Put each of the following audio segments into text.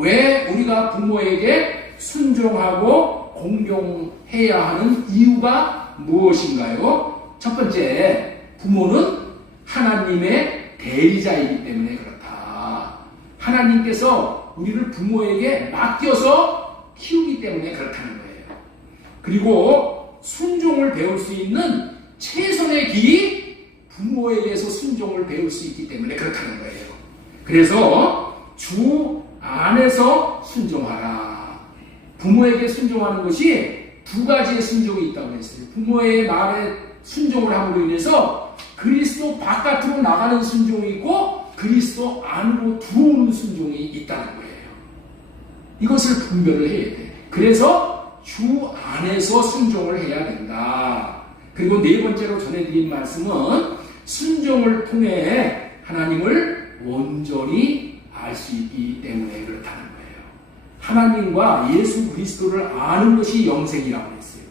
왜 우리가 부모에게 순종하고 공경해야 하는 이유가 무엇인가요? 첫 번째, 부모는 하나님의 대리자이기 때문에 그렇다. 하나님께서 우리를 부모에게 맡겨서 키우기 때문에 그렇다는 거예요. 그리고 순종을 배울 수 있는 최선의 길이 부모에게서 순종을 배울 수 있기 때문에 그렇다는 거예요. 그래서 주 안에서 순종하라. 부모에게 순종하는 것이 두 가지의 순종이 있다고 했어요. 부모의 말에 순종을 함으로 인해서 그리스도 바깥으로 나가는 순종이 있고 그리스도 안으로 들어오는 순종이 있다는 거예요. 이것을 분별을 해야 돼. 그래서 주 안에서 순종을 해야 된다. 그리고 네 번째로 전해드린 말씀은 순종을 통해 하나님을 온전히 알 수 있기 때문에 그렇다는 거예요. 하나님과 예수 그리스도를 아는 것이 영생이라고 했어요.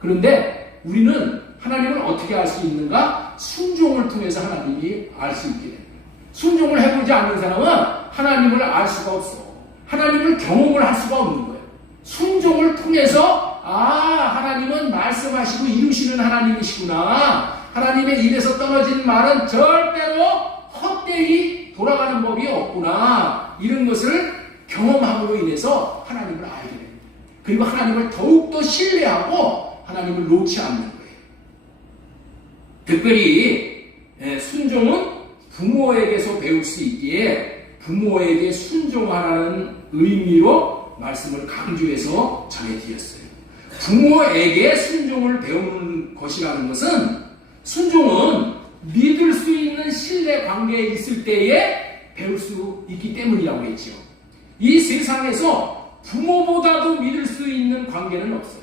그런데 우리는 하나님을 어떻게 알 수 있는가? 순종을 통해서 하나님이 알 수 있게 됩니다. 순종을 해보지 않는 사람은 하나님을 알 수가 없어. 하나님을 경험을 할 수가 없는 거예요. 순종을 통해서 하나님은 말씀하시고 이루시는 하나님이시구나. 하나님의 입에서 떨어진 말은 절대로 헛되이 돌아가는 법이 없구나. 이런 것을 경험함으로 인해서 하나님을 알게 됩니다. 그리고 하나님을 더욱더 신뢰하고 하나님을 놓지 않는 거예요. 특별히 순종은 부모에게서 배울 수 있기에 부모에게 순종하라는 의미로 말씀을 강조해서 전해드렸어요. 부모에게 순종을 배우는 것이라는 것은 순종은 믿을 수 있는 신뢰 관계에 있을 때에 배울 수 있기 때문이라고 했죠. 이 세상에서 부모보다도 믿을 수 있는 관계는 없어요.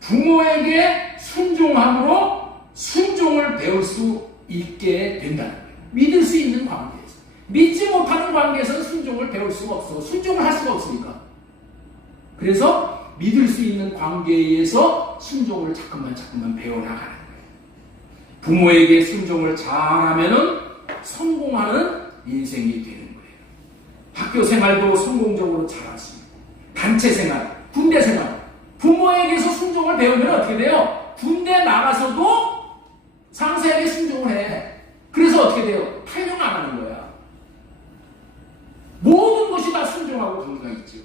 부모에게 순종함으로 순종을 배울 수 있게 된다는 거예요. 믿을 수 있는 관계에서. 믿지 못하는 관계에서는 순종을 배울 수가 없어. 순종을 할 수가 없으니까. 그래서 믿을 수 있는 관계에서 순종을 자꾸만 배워나가는 거예요. 부모에게 순종을 잘하면은 성공하는 인생이 되는 거예요. 학교 생활도 성공적으로 잘할 수 있고, 단체 생활, 군대 생활, 부모에게서 순종을 배우면 어떻게 돼요? 군대 나가서도 상사에게 순종을 해. 그래서 어떻게 돼요? 탈영 안 하는 거야. 모든 것이 다 순종하고 관계가 있죠.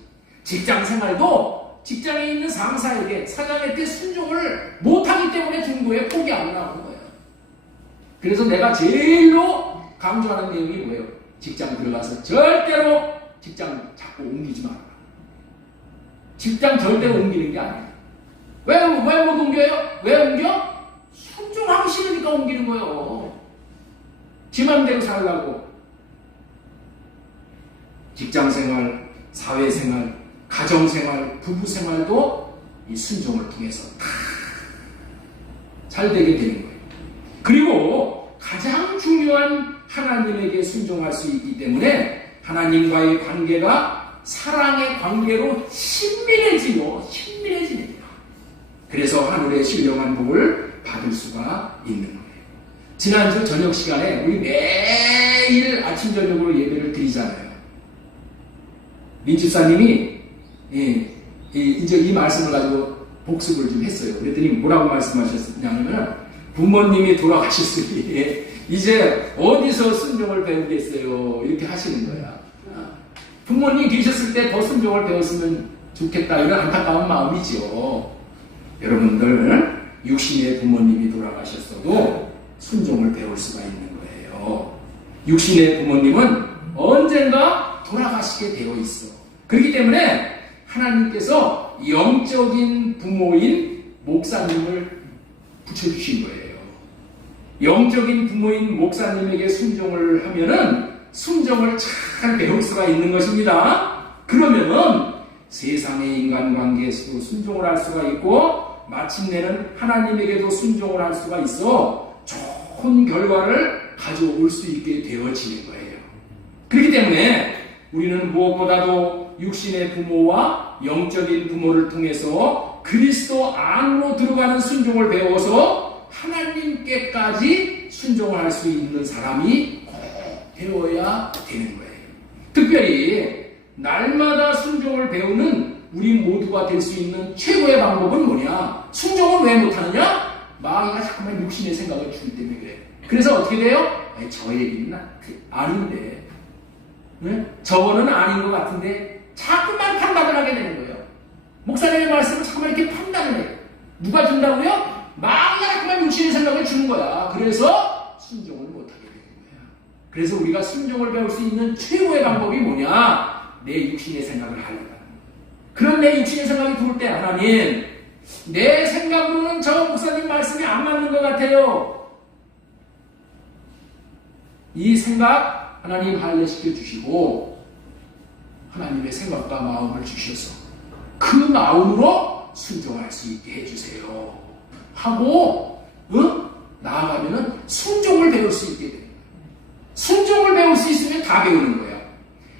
직장 생활도 직장에 있는 상사에게, 사장에게 순종을 못하기 때문에 중도에 포기하고 나오는 거예요. 그래서 내가 제일로 강조하는 내용이 뭐예요? 직장 들어가서 절대로 직장 자꾸 옮기지 마라. 직장 절대로 옮기는 게 아니에요. 왜 못 옮겨요? 왜 옮겨? 순종하기 싫으니까 옮기는 거예요. 지 맘대로 살라고. 직장생활, 사회생활, 가정생활, 부부생활도 이 순종을 통해서 다 잘 되게 되는 거예요. 그리고 가장 중요한 하나님에게 순종할 수 있기 때문에 하나님과의 관계가 사랑의 관계로 친밀해집니다. 그래서 하늘의 신령한 복을 받을 수가 있는 거예요. 지난주 저녁 시간에 우리 매일 아침 저녁으로 예배를 드리잖아요. 민주사님이 이제 이 말씀을 가지고 복습을 좀 했어요. 그랬더니 뭐라고 말씀하셨냐면 부모님이 돌아가셨으니 이제 어디서 순종을 배우겠어요? 이렇게 하시는 거야. 부모님 계셨을 때 더 순종을 배웠으면 좋겠다, 이런 안타까운 마음이죠. 여러분들 육신의 부모님이 돌아가셨어도 순종을 배울 수가 있는 거예요. 육신의 부모님은 언젠가 돌아가시게 되어 있어. 그렇기 때문에 하나님께서 영적인 부모인 목사님을 붙여주신 거예요. 영적인 부모인 목사님에게 순종을 하면은 순종을 잘 배울 수가 있는 것입니다. 그러면은 세상의 인간관계에서도 순종을 할 수가 있고 마침내는 하나님에게도 순종을 할 수가 있어 좋은 결과를 가져올 수 있게 되어지는 거예요. 그렇기 때문에 우리는 무엇보다도 육신의 부모와 영적인 부모를 통해서 그리스도 안으로 들어가는 순종을 배워서 하나님께까지 순종을 할 수 있는 사람이 꼭 되어야 되는 거예요. 특별히 날마다 순종을 배우는 우리 모두가 될 수 있는 최고의 방법은 뭐냐? 순종을 왜 못하느냐? 마귀가 자꾸만 육신의 생각을 주기 때문에 그래. 그래서 어떻게 돼요? 저 얘기는 아닌데, 네? 저거는 아닌 것 같은데 자꾸만 판단을 하게 되는 거예요. 목사님의 말씀을 자꾸만 이렇게 판단을 해요. 누가 준다고요? 마귀가 자꾸만 육신의 생각을 주는 거야. 그래서 순종을 못하게 되는 거야. 그래서 우리가 순종을 배울 수 있는 최고의 방법이 뭐냐? 내 육신의 생각을 하려고 하는 거야. 그런 내 육신의 생각이 들어올 때 하나님, 내 생각으로는 저 목사님 말씀이 안 맞는 것 같아요. 이 생각 하나님 할례시켜 주시고 하나님의 생각과 마음을 주셔서 그 마음으로 순종할 수 있게 해주세요 하고 나아가면은 순종을 배울 수 있게 됩니다. 순종을 배울 수 있으면 다 배우는 거야.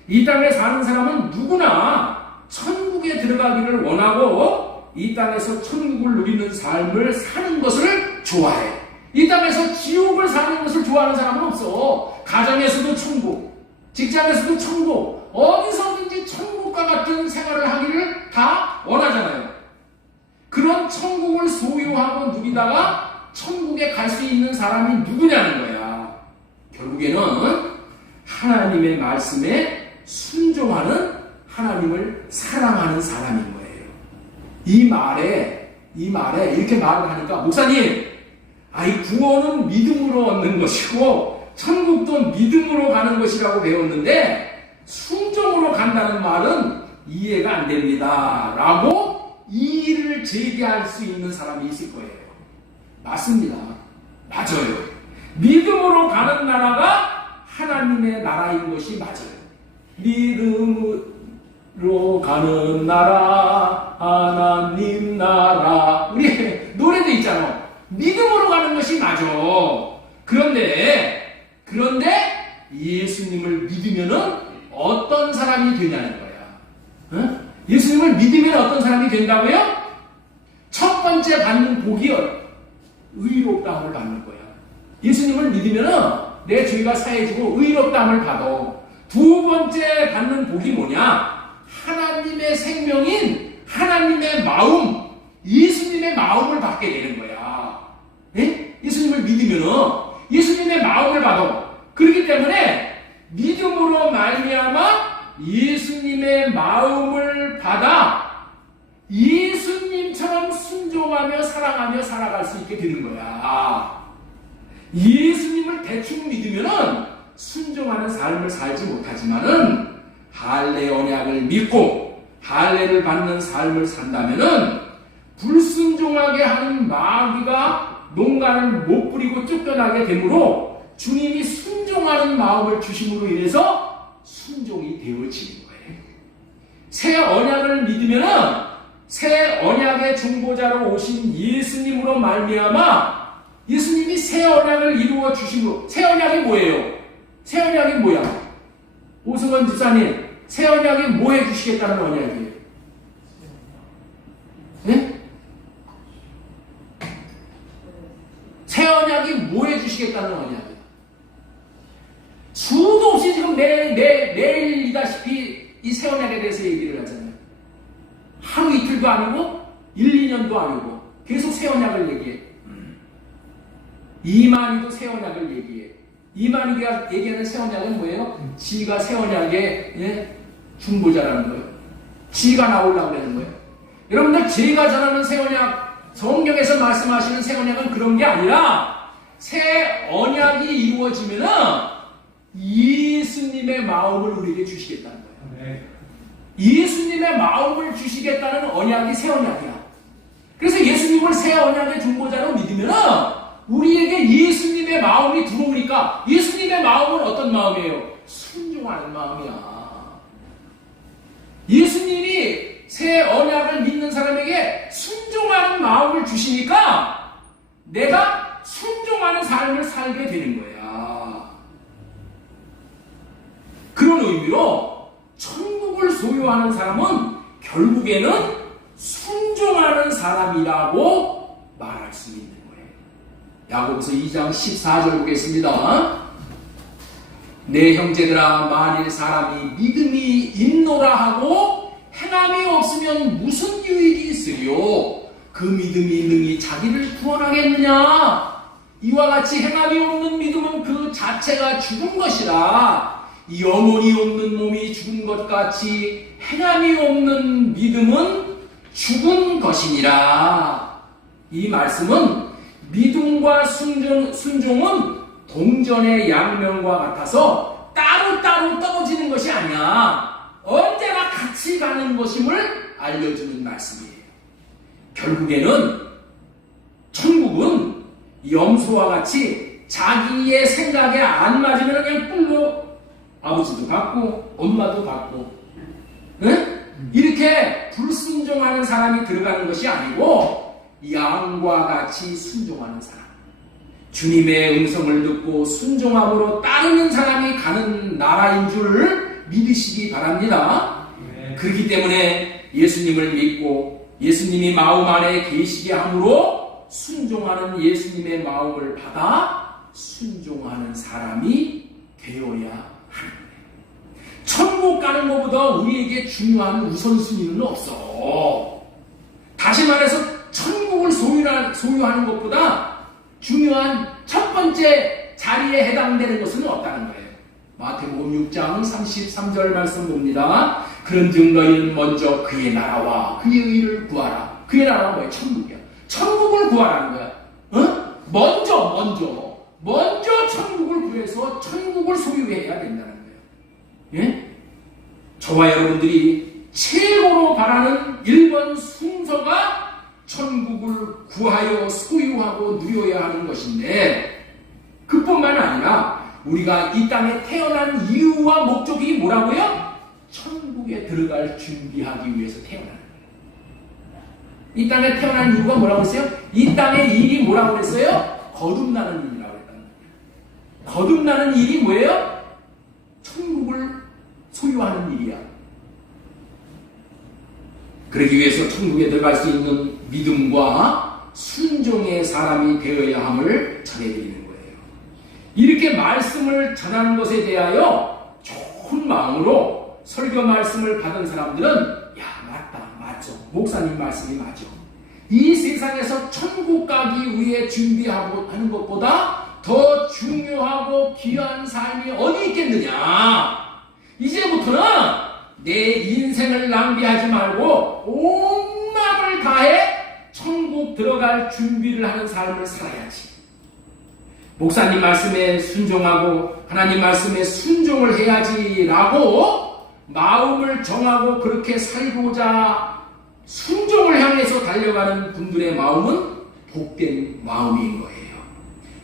이 땅에 사는 사람은 누구나 천국에 들어가기를 원하고 이 땅에서 천국을 누리는 삶을 사는 것을 좋아해. 이 땅에서 지옥을 사는 것을 좋아하는 사람은 없어. 가정에서도 천국, 직장에서도 천국, 어디서든지 천국과 같은 생활을 하기를 다 원하잖아요. 그런 천국을 소유하고 누리다가 천국에 갈 수 있는 사람이 누구냐는 거야. 결국에는 하나님의 말씀에 순종하는, 하나님을 사랑하는 사람인 거예요. 이 말에 이렇게 말을 하니까, 목사님, 구원은 믿음으로 얻는 것이고 천국도 믿음으로 가는 것이라고 배웠는데 순종으로 간다는 말은 이해가 안 됩니다 라고 이의를 제기할 수 있는 사람이 있을 거예요. 맞습니다. 맞아요. 믿음으로 가는 나라가 하나님의 나라인 것이 맞아요. 믿음으로 가는 나라, 하나님 나라. 우리 노래도 있잖아. 믿음으로 가는 것이 맞아. 그런데 예수님을 믿으면은 어떤 사람이 되냐는 거야. 예수님을 믿으면 어떤 사람이 된다고요? 첫 번째 받는 복이 의롭다함을 받는 거야. 예수님을 믿으면은 내 죄가 사해지고 의롭다함을 받아. 두 번째 받는 복이 뭐냐? 하나님의 생명인 하나님의 마음, 예수님의 마음을 받게 되는 거야. 네? 예수님을 믿으면은 예수님의 마음을 받아. 그렇기 때문에 믿음으로 말미암아 예수님의 마음을 받아 예수님처럼 순종하며 사랑하며 살아갈 수 있게 되는 거야. 예수님을 대충 믿으면은 순종하는 삶을 살지 못하지만은 할례 언약을 믿고 할례를 받는 삶을 산다면은 불순종하게 하는 마귀가 농간을 못 부리고 쫓겨나게 되므로 주님이 순종하는 마음을 주심으로 인해서 순종이 되어지는 거예요. 새 언약을 믿으면은 새 언약의 중보자로 오신 예수님으로 말미암아 예수님이 새 언약을 이루어 주심으로. 새 언약이 뭐예요? 새 언약이 뭐야? 오승원 집사님, 새 언약이 뭐 해주시겠다는 언약이에요? 네? 새 언약이 뭐 해주시겠다는 언약이에요? 수도 없이 지금 매일이다시피 이 새 언약에 대해서 얘기를 하잖아요. 하루 이틀도 아니고 1, 2년도 아니고 계속 새 언약을 얘기해. 이만희도 새 언약을 얘기해. 이만희가 얘기하는 새 언약은 뭐예요? 지가 새 언약의 중보자라는 거예요. 지가 나오려고 하는 거예요. 여러분들, 제가 전하는 새 언약, 성경에서 말씀하시는 새 언약은 그런 게 아니라 새 언약이 이루어지면은 예수님의 마음을 우리에게 주시겠다는 거예요. 예수님의 마음을 주시겠다는 언약이 새 언약이야. 그래서 예수님을 새 언약의 중보자로 믿으면은 우리에게 예수님의 마음이 들어오니까 예수님의 마음은 어떤 마음이에요? 순종하는 마음이야. 예수님이 새 언약을 믿는 사람에게 순종하는 마음을 주시니까 내가 순종하는 삶을 살게 되는 거야. 그런 의미로 천국을 소유하는 사람은 결국에는 순종하는 사람이라고 말할 수 있는 거예요. 야고보서 2장 14절 보겠습니다. 내 형제들아, 만일 사람이 믿음이 있노라 하고 행함이 없으면 무슨 유익이 있으요? 그 믿음이 능히 자기를 구원하겠느냐? 이와 같이 행함이 없는 믿음은 그 자체가 죽은 것이라. 영혼이 없는 몸이 죽은 것 같이 행함이 없는 믿음은 죽은 것이니라. 이 말씀은 믿음과 순종은 동전의 양면과 같아서 따로따로 떨어지는 것이 아니야. 언제나 같이 가는 것임을 알려주는 말씀이에요. 결국에는 천국은 염소와 같이 자기의 생각에 안 맞으면 그냥 뿔로 아버지도 받고 엄마도 받고, 네? 이렇게 불순종하는 사람이 들어가는 것이 아니고 양과 같이 순종하는 사람, 주님의 음성을 듣고 순종함으로 따르는 사람이 가는 나라인 줄 믿으시기 바랍니다. 그렇기 때문에 예수님을 믿고 예수님이 마음 안에 계시게 함으로 순종하는 예수님의 마음을 받아 순종하는 사람이 되어야 하는 거예요. 천국 가는 것보다 우리에게 중요한 우선순위는 없어. 다시 말해서 천국을 소유하는 것보다 중요한 첫 번째 자리에 해당되는 것은 없다는 거예요. 마태복음 6장 33절 말씀 봅니다. 그런즉 너희는 먼저 그의 나라와 그의 의를 구하라. 그의 나라가 뭐예요? 천국이야. 천국을 구하라는 거야. 먼저 천국을 구해서 천국을 소유해야 된다는 거예요. 예? 저와 여러분들이 최고로 바라는 1번 순서가 천국을 구하여 소유하고 누려야 하는 것인데, 그뿐만 아니라 우리가 이 땅에 태어난 이유와 목적이 뭐라고요? 천국에 들어갈 준비하기 위해서 태어나는 거예요. 이 땅에 태어난 이유가 뭐라고 했어요? 이 땅의 일이 뭐라고 했어요? 거듭나는 일이라고 했다는 거예요. 거듭나는 일이 뭐예요? 천국을 소유하는 일이야. 그러기 위해서 천국에 들어갈 수 있는 믿음과 순종의 사람이 되어야 함을 전해드리는 거예요. 이렇게 말씀을 전하는 것에 대하여 좋은 마음으로 설교 말씀을 받은 사람들은 맞죠. 목사님 말씀이 맞죠. 이 세상에서 천국 가기 위해 준비하고 하는 것보다 더 중요하고 귀한 삶이 어디 있겠느냐. 이제부터는 내 인생을 낭비하지 말고 온 마음을 다해 천국 들어갈 준비를 하는 삶을 살아야지. 목사님 말씀에 순종하고 하나님 말씀에 순종을 해야지라고 마음을 정하고 그렇게 살고자 순종을 향해서 달려가는 분들의 마음은 복된 마음인 거예요.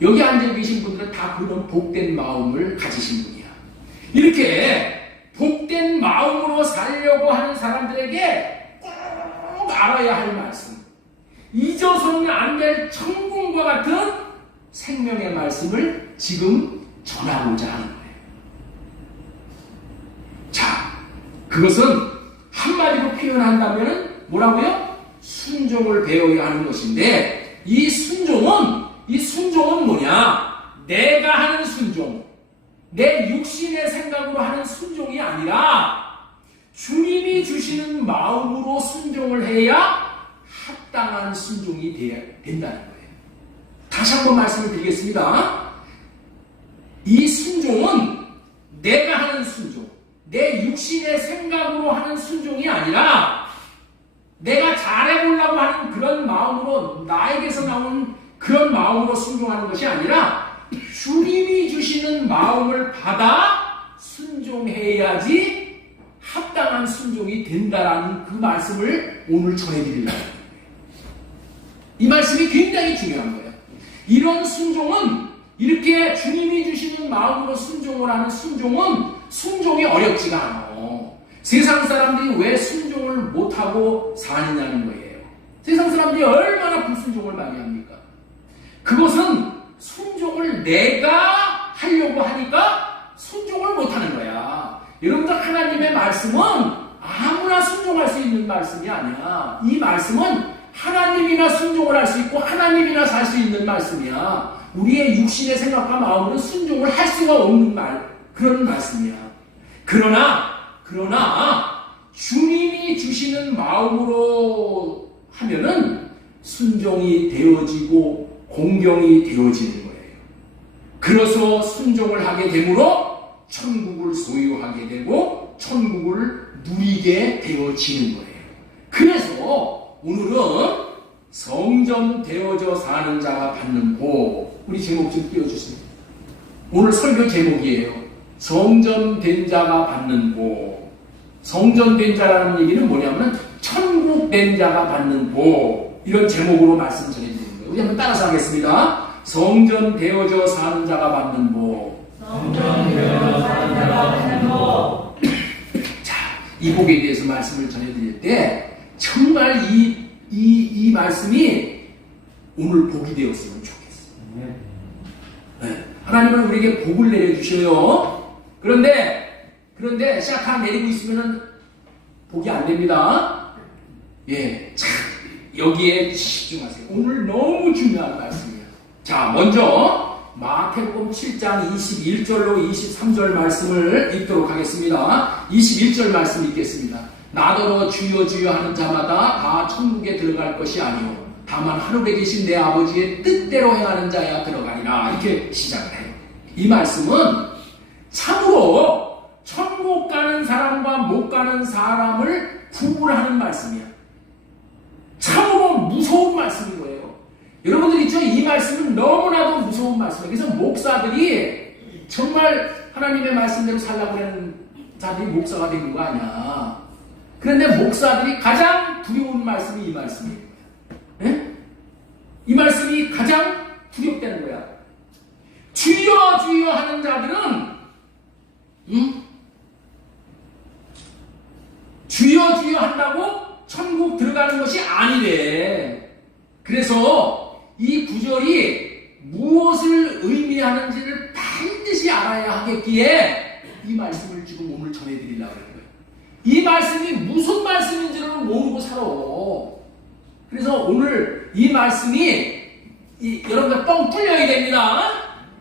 여기 앉아 계신 분들은 다 그런 복된 마음을 가지신 분이야. 이렇게 복된 마음으로 살려고 하는 사람들에게 꼭 알아야 할 말씀, 잊어서는 안 될 천국과 같은 생명의 말씀을 지금 전하고자 하는 거예요. 자, 그것은 한마디로 표현한다면 뭐라고요? 순종을 배워야 하는 것인데, 이 순종은 뭐냐? 내가 하는 순종, 내 육신의 생각으로 하는 순종이 아니라 주님이 주시는 마음으로 순종을 해야 합당한 순종이 된다는 거예요. 다시 한번 말씀을 드리겠습니다. 이 순종은 내가 하는 순종, 내 육신의 생각으로 하는 순종이 아니라 내가 잘해보려고 하는 그런 마음으로, 나에게서 나온 그런 마음으로 순종하는 것이 아니라 주님이 주시는 마음을 받아 순종해야지 합당한 순종이 된다라는 그 말씀을 오늘 전해드리려고 합니다. 이 말씀이 굉장히 중요한 거예요. 이런 순종은, 이렇게 주님이 주시는 마음으로 순종을 하는 순종이 어렵지가 않아. 세상 사람들이 왜 순종을 못하고 사느냐는 거예요. 세상 사람들이 얼마나 불순종을 많이 합니까? 그것은 순종을 내가 하려고 하니까 순종을 못하는 거야. 여러분들, 하나님의 말씀은 아무나 순종할 수 있는 말씀이 아니야. 이 말씀은 하나님이나 순종을 할 수 있고 하나님이나 살 수 있는 말씀이야. 우리의 육신의 생각과 마음으로 순종을 할 수가 없는 그런 말씀이야. 그러나 주님이 주시는 마음으로 하면은 순종이 되어지고 공경이 되어지는 거예요. 그래서 순종을 하게 되므로 천국을 소유하게 되고 천국을 누리게 되어지는 거예요. 그래서 오늘은 성전 되어져 사는 자가 받는 복, 우리 제목 좀 띄워주세요. 오늘 설교 제목이에요. 성전된 자가 받는 복. 성전된 자라는 얘기는 뭐냐면 천국된 자가 받는 복, 이런 제목으로 말씀 전해드리는 거예요. 우리 한번 따라서 하겠습니다. 성전 되어져 사는 자가 받는 복. 성전 되어져 사는 자가 받는 복. 자, 이 복에 대해서 말씀을 전해드릴 때 정말 이 말씀이 오늘 복이 되었으면 좋겠어요. 네. 하나님은 우리에게 복을 내려주셔요. 그런데 샤카 내리고 있으면 복이 안 됩니다. 예, 참 여기에 집중하세요. 오늘 너무 중요한 말씀이에요. 자, 먼저 마태복음 7장 21절로 23절 말씀을 읽도록 하겠습니다. 21절 말씀 읽겠습니다. 나더러 주여 주여 하는 자마다 다 천국에 들어갈 것이 아니오 다만 하늘에 계신 내 아버지의 뜻대로 행하는 자야 들어가리라. 이렇게 시작을 해요. 이 말씀은 참으로 천국 가는 사람과 못 가는 사람을 구분하는 말씀이야. 참으로 무서운 말씀인 거예요. 여러분들 있죠? 이 말씀은 너무나도 무서운 말씀이에요. 그래서 목사들이 정말 하나님의 말씀대로 살라고 하는 자들이 목사가 되는 거 아니야. 그런데 목사들이 가장 두려운 말씀이 이 말씀이에요. 예? 이 말씀이 가장 두렵다는 거야. 주여 주여 하는 자들은 주여 주여 한다고 천국 들어가는 것이 아니래. 그래서 이 구절이 무엇을 의미하는지를 반드시 알아야 하겠기에 이 말씀을 지금 오늘 전해드리려고 하는 거예요. 이 말씀이 무슨 말씀인지를 모르고 살아. 그래서 오늘 이 말씀이 여러분들 뻥 뚫려야 됩니다.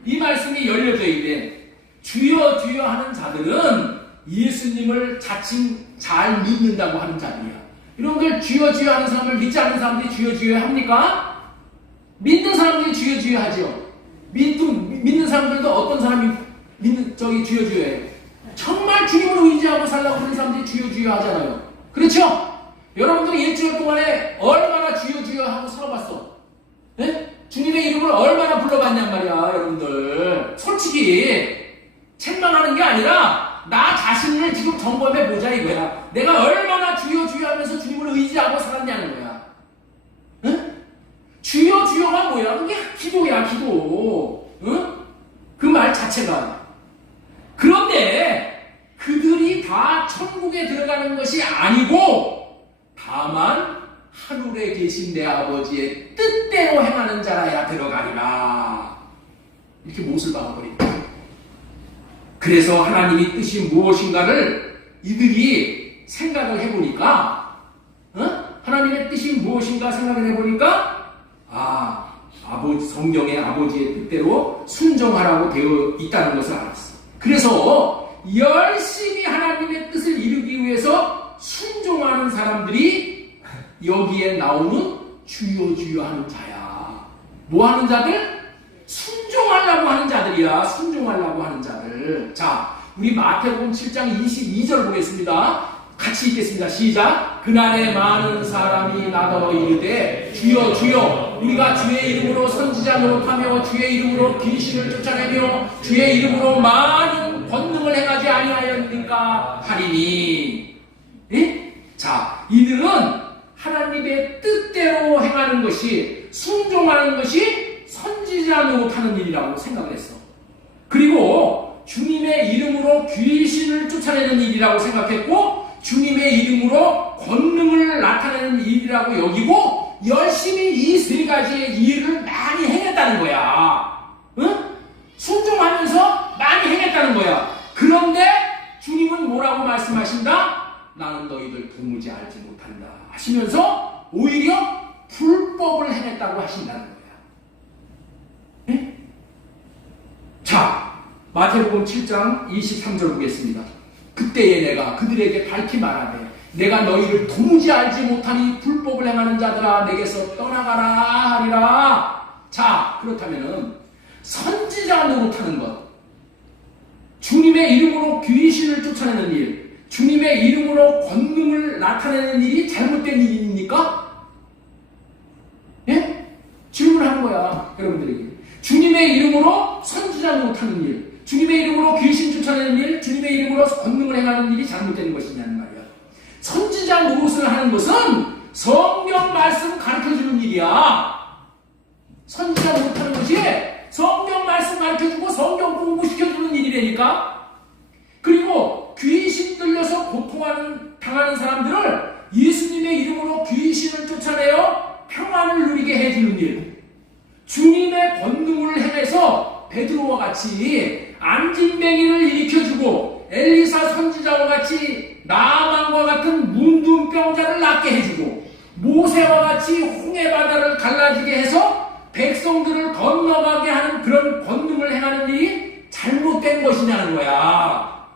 이 말씀이 열려져야 돼. 주여 주여 하는 자들은 예수님을 자칭 잘 믿는다고 하는 자들이야. 여러분들 주여 주여 하는 사람을 믿지 않는 사람들이 주여 주여 합니까? 믿는 사람들이 주여 주여 하죠. 믿는 사람들도 어떤 사람이 주여 주여 해요. 정말 주님을 의지하고 살라고 하는 사람들이 주여 주여 하잖아요. 그렇죠? 여러분들 일주일 동안에 얼마나 주여 주여 하고 살아봤어? 네? 주님의 이름을 얼마나 불러봤냔 말이야. 여러분들 솔직히 책망하는 게 아니라 나 자신을 지금 점검해 보자 이거야. 내가 얼마나 주여 주여 하면서 주님을 의지하고 살았냐는 거야. 응? 주여 주여가 뭐야? 그게 기도야, 기도. 응? 그 말 자체가. 그런데 그들이 다 천국에 들어가는 것이 아니고 다만 하늘에 계신 내 아버지의 뜻대로 행하는 자라야 들어가리라. 이렇게 못을 박아버린다. 그래서 하나님의 뜻이 무엇인가를 이들이 생각을 해보니까 하나님의 뜻이 무엇인가 생각을 해보니까 성경의 아버지의 뜻대로 순종하라고 되어 있다는 것을 알았어. 그래서 열심히 하나님의 뜻을 이루기 위해서 순종하는 사람들이 여기에 나오는 주여 주여 하는 자야. 뭐 하는 자들? 순종하려고 하는 자들이야. 순종하려고 하는 자들. 자, 우리 마태복음 7장 22절 보겠습니다. 같이 읽겠습니다. 시작. 그날에 많은 사람이 나더러 이르되 주여 주여 우리가 주의 이름으로 선지자 노릇하며 주의 이름으로 귀신을 쫓아내며 주의 이름으로 많은 권능을 행하지 아니하였느니까 하리니. 예? 자, 이들은 하나님의 뜻대로 행하는 것이, 순종하는 것이 선지자 노릇하는 일이라고 생각을 했어. 그리고 주님의 이름으로 귀신을 쫓아내는 일이라고 생각했고 주님의 이름으로 권능을 나타내는 일이라고 여기고 열심히 이 세 가지의 일을 많이 행했다는 거야. 응? 순종하면서 많이 행했다는 거야. 그런데 주님은 뭐라고 말씀하신다? 나는 너희들 도무지 알지 못한다 하시면서 오히려 불법을 행했다고 하신다는 거야. 응? 자, 마태복음 7장 23절 보겠습니다. 그때에 내가 그들에게 밝히 말하되 내가 너희를 도무지 알지 못하니 불법을 행하는 자들아 내게서 떠나가라 하리라. 자, 그렇다면은 선지자 노릇하는 것, 주님의 이름으로 귀신을 쫓아내는 일, 주님의 이름으로 권능을 나타내는 일이 잘못된 일입니까? 예? 질문하는 거야, 여러분들에게. 주님의 이름으로 선지자 노릇하는 일, 주님의 이름으로 귀신 쫓아내는 일, 주님의 이름으로 권능을 행하는 일이 잘못된 것이냐는 말이야. 선지자 노릇을 하는 것은 성경 말씀 가르쳐주는 일이야. 선지자 노릇하는 것이 성경 말씀 가르쳐주고 성경 공부시켜주는 일이라니까. 그리고 귀신 들려서 당하는 사람들을 예수님의 이름으로 귀신을 쫓아내어 평안을 누리게 해주는 일, 주님의 권능을 행해서 베드로와 같이 안진뱅이를 일으켜주고 엘리사 선지자와 같이 나아만과 같은 문둥병자를 낫게 해주고 모세와 같이 홍해바다를 갈라지게 해서 백성들을 건너가게 하는 그런 권능을 행하는 일이 잘못된 것이냐는 거야.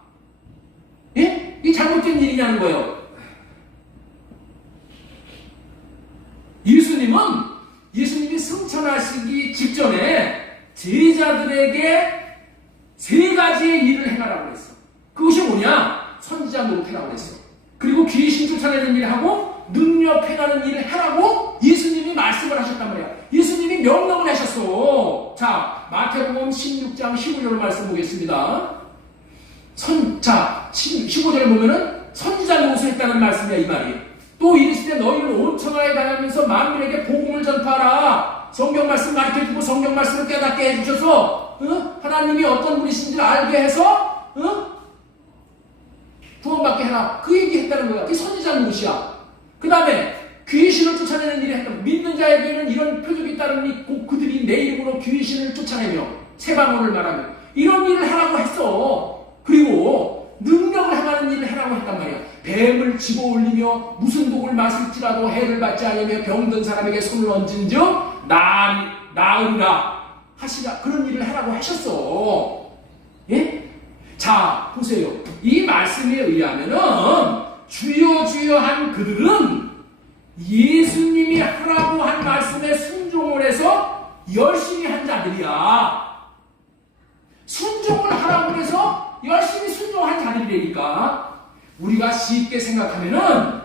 예? 이 잘못된 일이냐는 거예요. 예수님이 승천하시기 직전에 제자들에게 세 가지의 일을 행하라고 했어. 그것이 뭐냐? 선지자 노릇하라고 했어. 그리고 귀신 쫓아내는 일을 하고 능력 행하는 일을 하라고 예수님이 말씀을 하셨단 말이야. 예수님이 명령을 하셨어. 자, 마태복음 16장 15절 말씀 보겠습니다. 15절 보면은 선지자 노릇을 했다는 말씀이야, 이 말이. 또 이르시되 너희를 온 천하에 다니면서 만민에게 복음을 전파하라. 성경 말씀 가르쳐주고 성경 말씀을 깨닫게 해주셔서 하나님이 어떤 분이신지를 알게 해서 구원받게 해라. 그 얘기 했다는 거야. 그게 선지자 노릇이야. 그 다음에 귀신을 쫓아내는 일을 했다. 믿는 자에게는 이런 표적이 따르니 곧 그들이 내 이름으로 귀신을 쫓아내며 새 방언을 말하며 이런 일을 하라고 했어. 그리고 능력을 행하는 일을 하라고 했단 말이야. 뱀을 집어 올리며 무슨 독을 마실지라도 해를 받지 않으며 병든 사람에게 손을 얹은즉 나으리라 하시라. 그런 일을 하라고 하셨어. 예? 자, 보세요. 이 말씀에 의하면은 주여 주여 한 그들은 예수님이 하라고 한 말씀에 순종을 해서 열심히 한 자들이야. 순종을 하라고 해서 열심히 순종한 자들이니까 우리가 쉽게 생각하면은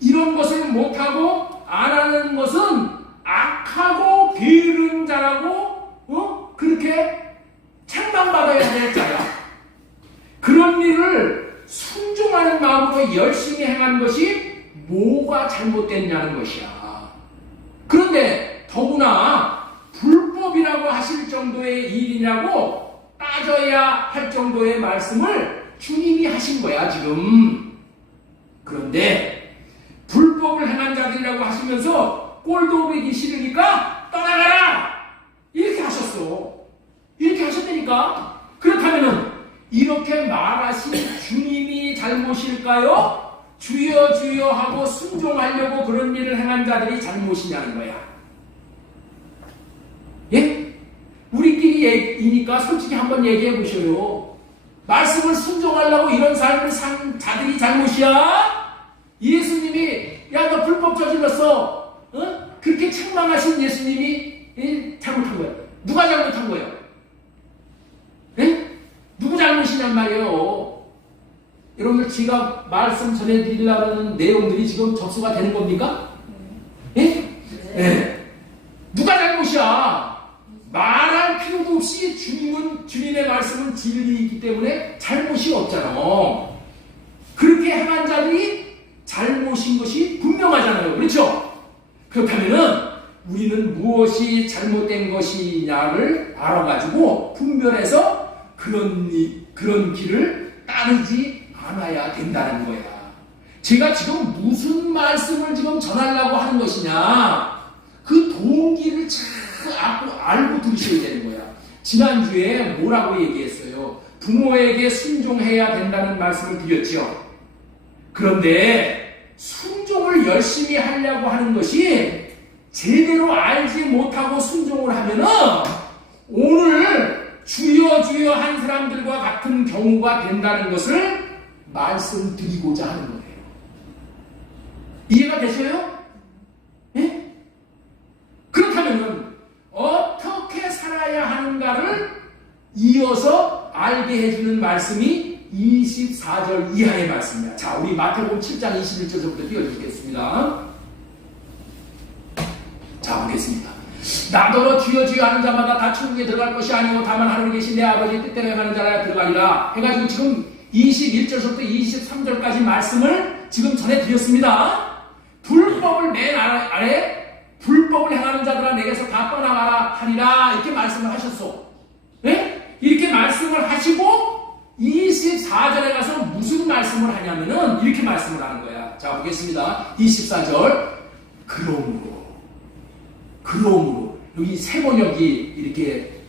이런 것을 못하고 안 하는 것은 악하고 게으른 자라고 그렇게 책망받아야 될 자야. 그런 일을 순종하는 마음으로 열심히 행한 것이 뭐가 잘못됐냐는 것이야. 그런데 더구나 불법이라고 하실 정도의 일이냐고 따져야 할 정도의 말씀을 주님이 하신 거야, 지금. 그런데 불법을 행한 자들이라고 하시면서 꼴도 보기 싫으니까 떠나가라! 이렇게 하셨어. 이렇게 하셨다니까. 그렇다면은 이렇게 말하신 주님이 잘못일까요? 주여 주여 하고 순종하려고 그런 일을 행한 자들이 잘못이냐는 거야. 예? 우리끼리 얘기니까 솔직히 한번 얘기해 보셔요. 말씀을 순종하려고 이런 삶을 산 자들이 잘못이야? 예수님이 야 너 불법 저질렀어. 그렇게 책망하신 예수님이 잘못한 거야. 누가 잘못한 거예요? 예? 누구 잘못이냔 말이에요. 여러분들 제가 말씀 전해드리려는 내용들이 지금 접수가 되는 겁니까? 예? 네. 누가 잘못이야? 말할 필요도 없이 주님의 말씀은 진리이기 때문에 잘못이 없잖아. 그렇게 행한 자들이 잘못인 것이 분명하잖아요. 그렇죠? 그렇다면은 우리는 무엇이 잘못된 것이냐를 알아가지고 분별해서 그런 길을 따르지 않아야 된다는 거야. 제가 지금 무슨 말씀을 지금 전하려고 하는 것이냐, 그 동기를 잘 알고 들으셔야 되는 거야. 지난주에 뭐라고 얘기했어요? 부모에게 순종해야 된다는 말씀을 드렸죠. 그런데 순종을 열심히 하려고 하는 것이 제대로 알지 못하고 순종을 하면은 오늘 주여 주여 한 사람들과 같은 경우가 된다는 것을 말씀드리고자 하는 거예요. 이해가 되셔요? 예? 그렇다면 어떻게 살아야 하는가를 이어서 알게 해주는 말씀이 24절 이하의 말씀입니다. 자, 우리 마태복음 7장 21절부터 띄워주겠습니다. 자, 보겠습니다. 나더러 주여 주여 하는 자마다 다 천국에 들어갈 것이 아니오 다만 하늘에 계신 내 아버지의 뜻대로 행하는 자라 들어가리라 해가지고 지금 21절부터 23절까지 말씀을 지금 전해드렸습니다. 불법을 맨 아래 불법을 행하는 자들아 내게서 다 떠나가라 하리라 이렇게 말씀을 하셨어. 네? 이렇게 말씀을 하시고 24절에 가서 무슨 말씀을 하냐면은 이렇게 말씀을 하는 거야. 자, 보겠습니다. 24절. 그러므로 여기 세 번역이 이렇게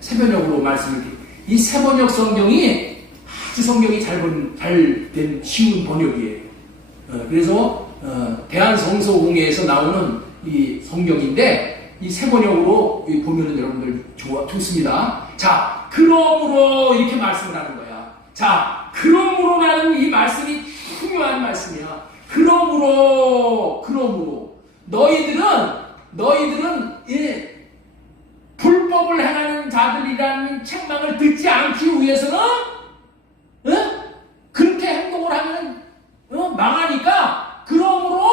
세 번역으로 말씀을 이 세 번역 성경이 아주 성경이 잘 된 쉬운 번역이에요. 그래서 대한성서공회에서 나오는 이 성경인데 이 세 번역으로 보면은 여러분들 좋습니다. 자, 그러므로 이렇게 말씀을 하는 거야. 자, 그러므로라는 이 말씀이 중요한 말씀이야. 그러므로 너희들은 이 불법을 행하는 자들이라는 책망을 듣지 않기 위해서는 그렇게 행동을 하면 망하니까 그러므로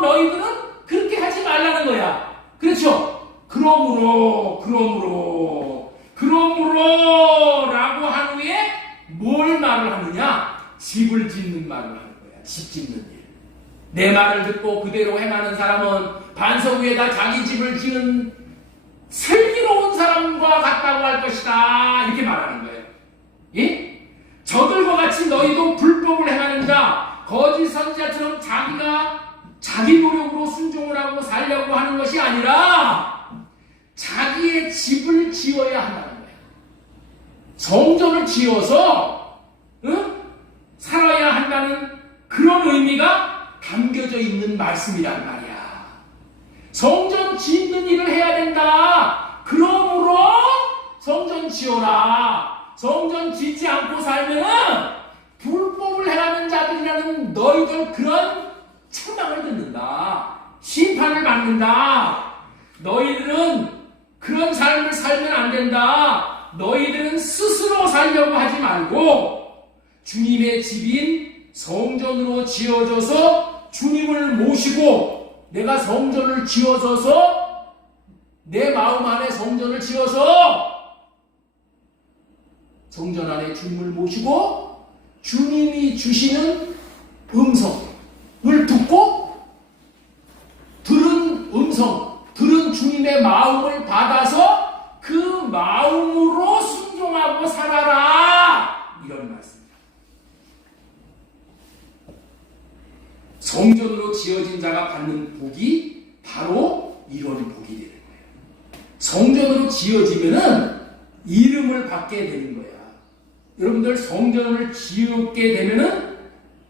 너희들은 그렇게 하지 말라는 거야. 그렇죠? 그러므로라고 한 후에 뭘 말을 하느냐? 집을 짓는 말을 하는 거야. 집 짓는 일. 내 말을 듣고 그대로 행하는 사람은 반석 위에다 자기 집을 지은 슬기로운 사람과 같다고 할 것이다. 이렇게 말하는 거예요. 예? 저들과 같이 너희도 불법을 행하는 자, 거짓 선지자처럼 자기 노력으로 순종을 하고 살려고 하는 것이 아니라 자기의 집을 지어야 한다는 거예요. 성전을 지어서 살아야 한다는 그런 의미가 담겨져 있는 말씀이란 말이야. 성전 짓는 일을 해야 된다. 그러므로 성전 지어라. 성전 짓지 않고 살면은 불법을 행하는 자들이라는 너희들 그런 책망을 듣는다. 심판을 받는다. 너희들은 그런 삶을 살면 안 된다. 너희들은 스스로 살려고 하지 말고 주님의 집인 성전으로 지어져서 주님을 모시고 내가 성전을 지어져서 내 마음 안에 성전을 지어서 성전 안에 주님을 모시고 주님이 주시는 음성을 듣고 들은 주님의 마음을 받아서 그 마음으로 순종하고 살아라. 이런 말씀입니다. 성전으로 지어진 자가 받는 복이 바로 이런 복이 되는 거예요. 성전으로 지어지면은 이름을 받게 되는 거야. 여러분들 성전을 지었게 되면은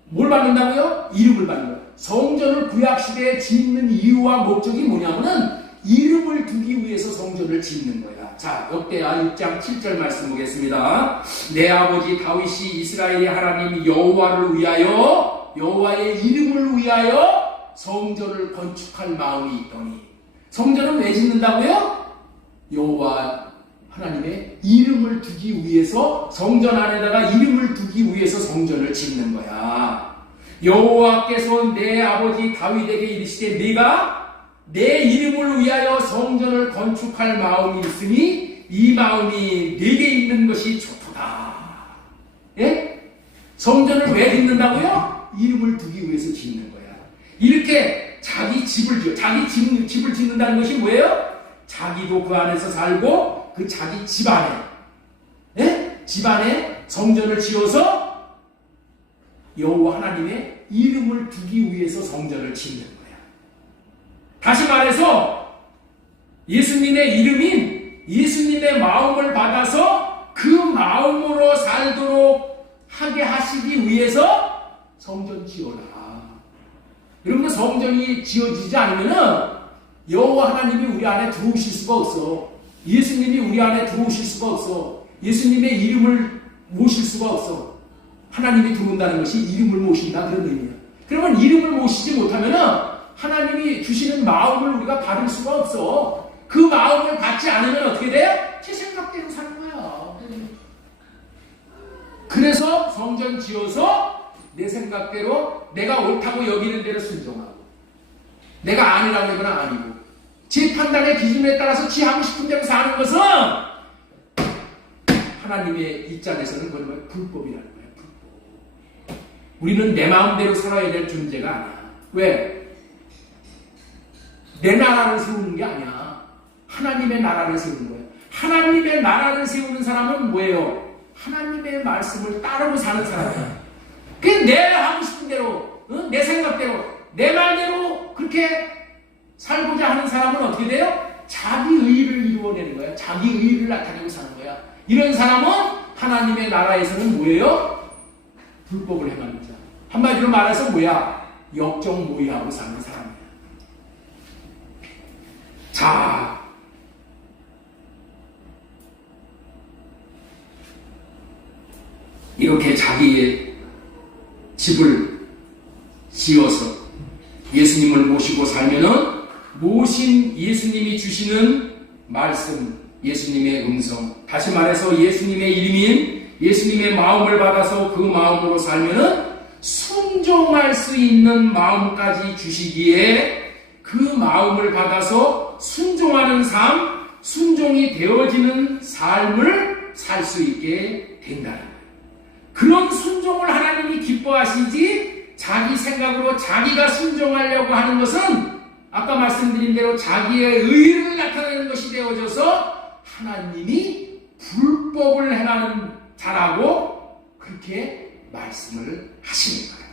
뭘 받는다고요? 이름을 받는 거야. 성전을 구약시대에 짓는 이유와 목적이 뭐냐면은 이름을 두기 위해서 성전을 짓는 거야. 자, 역대하 6장 7절 말씀 보겠습니다. 내 아버지 다윗이 이스라엘의 하나님 여호와를 위하여 여호와의 이름을 위하여 성전을 건축할 마음이 있더니 성전은 왜 짓는다고요? 여호와 하나님의 이름을 두기 위해서 성전 안에다가 이름을 두기 위해서 성전을 짓는 거야. 여호와께서 내 아버지 다윗에게 이르시되 네가 내 이름을 위하여 성전을 건축할 마음이 있으니 이 마음이 네게 있는 것이 좋도다. 예? 성전을 왜 짓는다고요? 이름을 두기 위해서 짓는 거야. 이렇게 자기 집을 짓는다는 것이 뭐예요? 자기도 그 안에서 살고 그 자기 집안에 집안에 성전을 지어서 여호와 하나님의 이름을 두기 위해서 성전을 짓는 거야. 다시 말해서 예수님의 이름인 예수님의 마음을 받아서 그 마음으로 살도록 하게 하시기 위해서 성전 지어라. 여러분 성전이 지어지지 않으면 여호와 하나님이 우리 안에 들어오실 수가 없어. 예수님이 우리 안에 들어오실 수가 없어. 예수님의 이름을 모실 수가 없어. 하나님이 들어온다는 것이 이름을 모신다 그런 의미야. 그러면 이름을 모시지 못하면 하나님이 주시는 마음을 우리가 받을 수가 없어. 그 마음을 받지 않으면 어떻게 돼요? 제 생각대로 사는 거야. 그래서 성전 지어서 내 생각대로 내가 옳다고 여기는 대로 순종하고, 내가 아니라고 하면 아니고, 제 판단의 기준에 따라서 지 하고 싶은 대로 사는 것은 하나님의 입장에서는 그건 불법이라는 거예요. 불법. 우리는 내 마음대로 살아야 될 존재가 아니야. 왜? 내 나라를 세우는 게 아니야. 하나님의 나라를 세우는 거예요. 하나님의 나라를 세우는 사람은 뭐예요? 하나님의 말씀을 따르고 사는 사람이야. 그게 내 하고 싶은 대로, 내 생각대로, 내 말대로 그렇게 살고자 하는 사람은 어떻게 돼요? 자기 의의를 이루어내는 거야. 자기 의의를 나타내고 사는 거야. 이런 사람은 하나님의 나라에서는 뭐예요? 불법을 행하는 자. 한마디로 말해서 뭐야? 역정모의하고 사는 사람이야. 자, 이렇게 자기의 집을 지어서 예수님을 모시고 살면은 모신 예수님이 주시는 말씀, 예수님의 음성, 다시 말해서 예수님의 이름인 예수님의 마음을 받아서 그 마음으로 살면은 순종할 수 있는 마음까지 주시기에 그 마음을 받아서 순종하는 삶, 순종이 되어지는 삶을 살 수 있게 된다는 거예요. 그런 순종을 하나님이 기뻐하시지 자기 생각으로 자기가 순종하려고 하는 것은 아까 말씀드린 대로 자기의 의의를 나타내는 것이 되어져서 하나님이 불법을 행하는 자라고 그렇게 말씀을 하시는 거예요.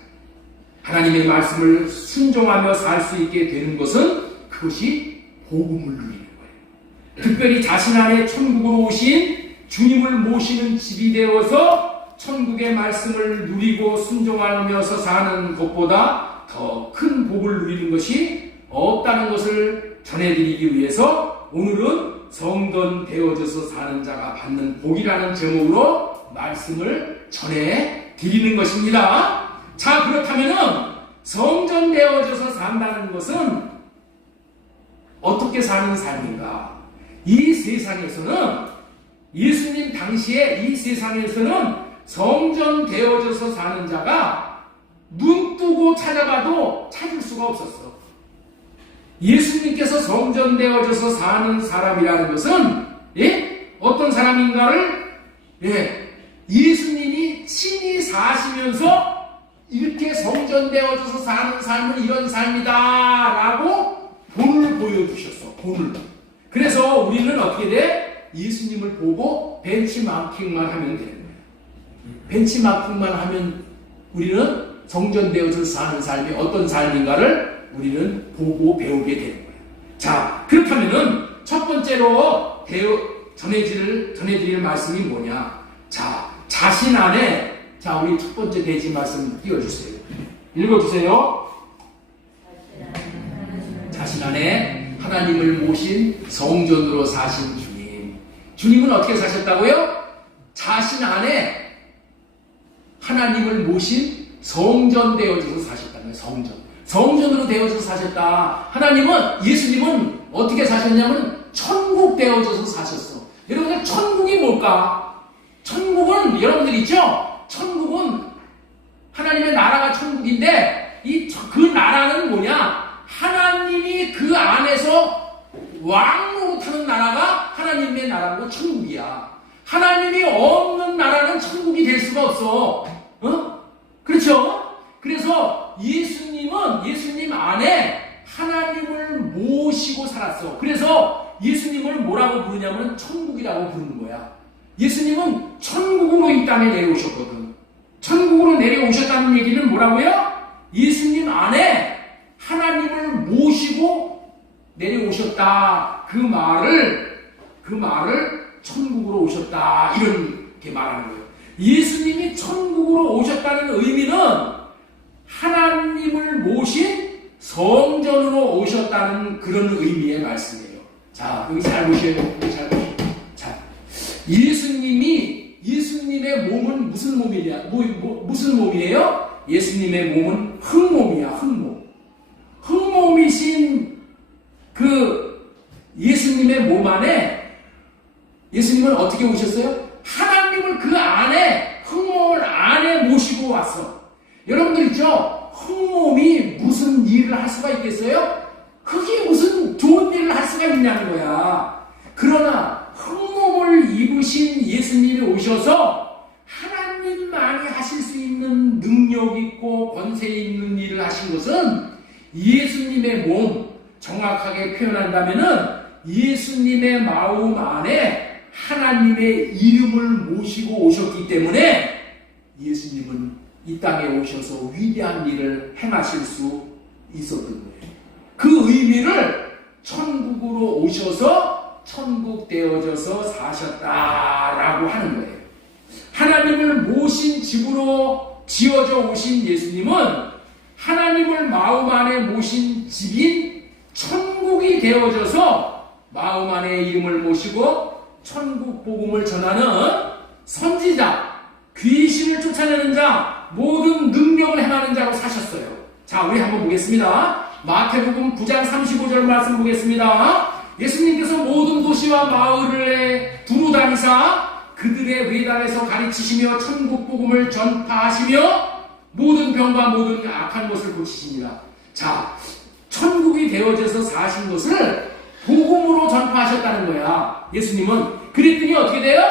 하나님의 말씀을 순종하며 살 수 있게 되는 것은 그것이 복음을 누리는 거예요. 특별히 자신 안에 천국으로 오신 주님을 모시는 집이 되어서 천국의 말씀을 누리고 순종하면서 사는 것보다 더 큰 복을 누리는 것이 없다는 것을 전해드리기 위해서 오늘은 성전 되어져서 사는 자가 받는 복이라는 제목으로 말씀을 전해드리는 것입니다. 자, 그렇다면 성전 되어져서 산다는 것은 어떻게 사는 삶인가? 이 세상에서는, 예수님 당시에 이 세상에서는 성전 되어져서 사는 자가 눈 뜨고 찾아봐도 찾을 수가 없었어. 예수님께서 성전 되어져서 사는 사람이라는 것은 어떤 사람인가를 예수님이 친히 사시면서 이렇게 성전 되어져서 사는 삶은 이런 삶이다 라고 본을 보여주셨어. 본을. 그래서 우리는 어떻게 돼? 예수님을 보고 벤치마킹만 하면 되는 거예요. 벤치마킹만 하면 우리는 성전되어서 사는 삶이 어떤 삶인가를 우리는 보고 배우게 되는 거예요. 자, 그렇다면은 첫 번째로 전해드릴 말씀이 뭐냐? 자, 자신 안에, 자, 우리 첫 번째 대지 말씀 띄워주세요. 읽어주세요. 자신 안에 하나님을 모신 성전으로 사신 주님. 주님은 어떻게 사셨다고요? 자신 안에 하나님을 모신 성전 되어져서 사셨다는 거예요. 성전으로 되어져서 사셨다. 하나님은, 예수님은 어떻게 사셨냐면 천국 되어져서 사셨어. 여러분들 천국이 뭘까? 천국은 여러분들 있죠? 천국은 하나님의 나라가 천국인데 그 나라는 뭐냐? 하나님이 그 안에서 왕노릇하는 나라가 하나님의 나라고 천국이야. 하나님이 없는 나라는 천국이 될 수가 없어. 그렇죠? 그래서 예수님 안에 하나님을 모시고 살았어. 그래서 예수님을 뭐라고 부르냐면 천국이라고 부르는 거야. 예수님은 천국으로 이 땅에 내려오셨거든. 천국으로 내려오셨다는 얘기는 뭐라고요? 예수님 안에 하나님을 모시고 내려오셨다. 그 말을 천국으로 오셨다. 이렇게 말하는 거예요. 예수님이 천국으로 오셨다는 의미는 하나님을 모신 성전으로 오셨다는 그런 의미의 말씀이에요. 자, 여기 잘 보셔요. 여기 잘 보셔요. 자, 예수님의 몸은 무슨 몸이냐? 무슨 몸이에요? 예수님의 몸은 흙몸이야, 흙몸. 흙몸이신 그 예수님의 몸 안에 예수님은 어떻게 오셨어요? 하나님을 그 안에, 흙몸을 안에 모시고 왔어. 여러분들 있죠? 흙몸이 무슨 일을 할 수가 있겠어요? 흙이 무슨 좋은 일을 할 수가 있냐는 거야. 그러나 흙몸을 입으신 예수님이 오셔서 하나님만이 하실 수 있는 능력 있고 권세 있는 일을 하신 것은 예수님의 몸, 정확하게 표현한다면은 예수님의 마음 안에 하나님의 이름을 모시고 오셨기 때문에 예수님은 이 땅에 오셔서 위대한 일을 행하실 수 있었던 거예요. 그 의미를 천국으로 오셔서 천국 되어져서 사셨다라고 하는 거예요. 하나님을 모신 집으로 지어져 오신 예수님은 하나님을 마음 안에 모신 집인 천국이 되어져서 마음 안에 이름을 모시고 천국 복음을 전하는 선지자, 귀신을 쫓아내는 자, 모든 능력을 행하는 자로 사셨어요. 자, 우리 한번 보겠습니다. 마태복음 9장 35절 말씀 보겠습니다. 예수님께서 모든 도시와 마을에 두루 다니사 그들의 외단에서 가르치시며 천국 복음을 전파하시며 모든 병과 모든 악한 것을 고치십니다. 자, 천국이 되어져서 사신 것을 복음으로 전파하셨다는 거야. 예수님은. 그랬더니 어떻게 돼요?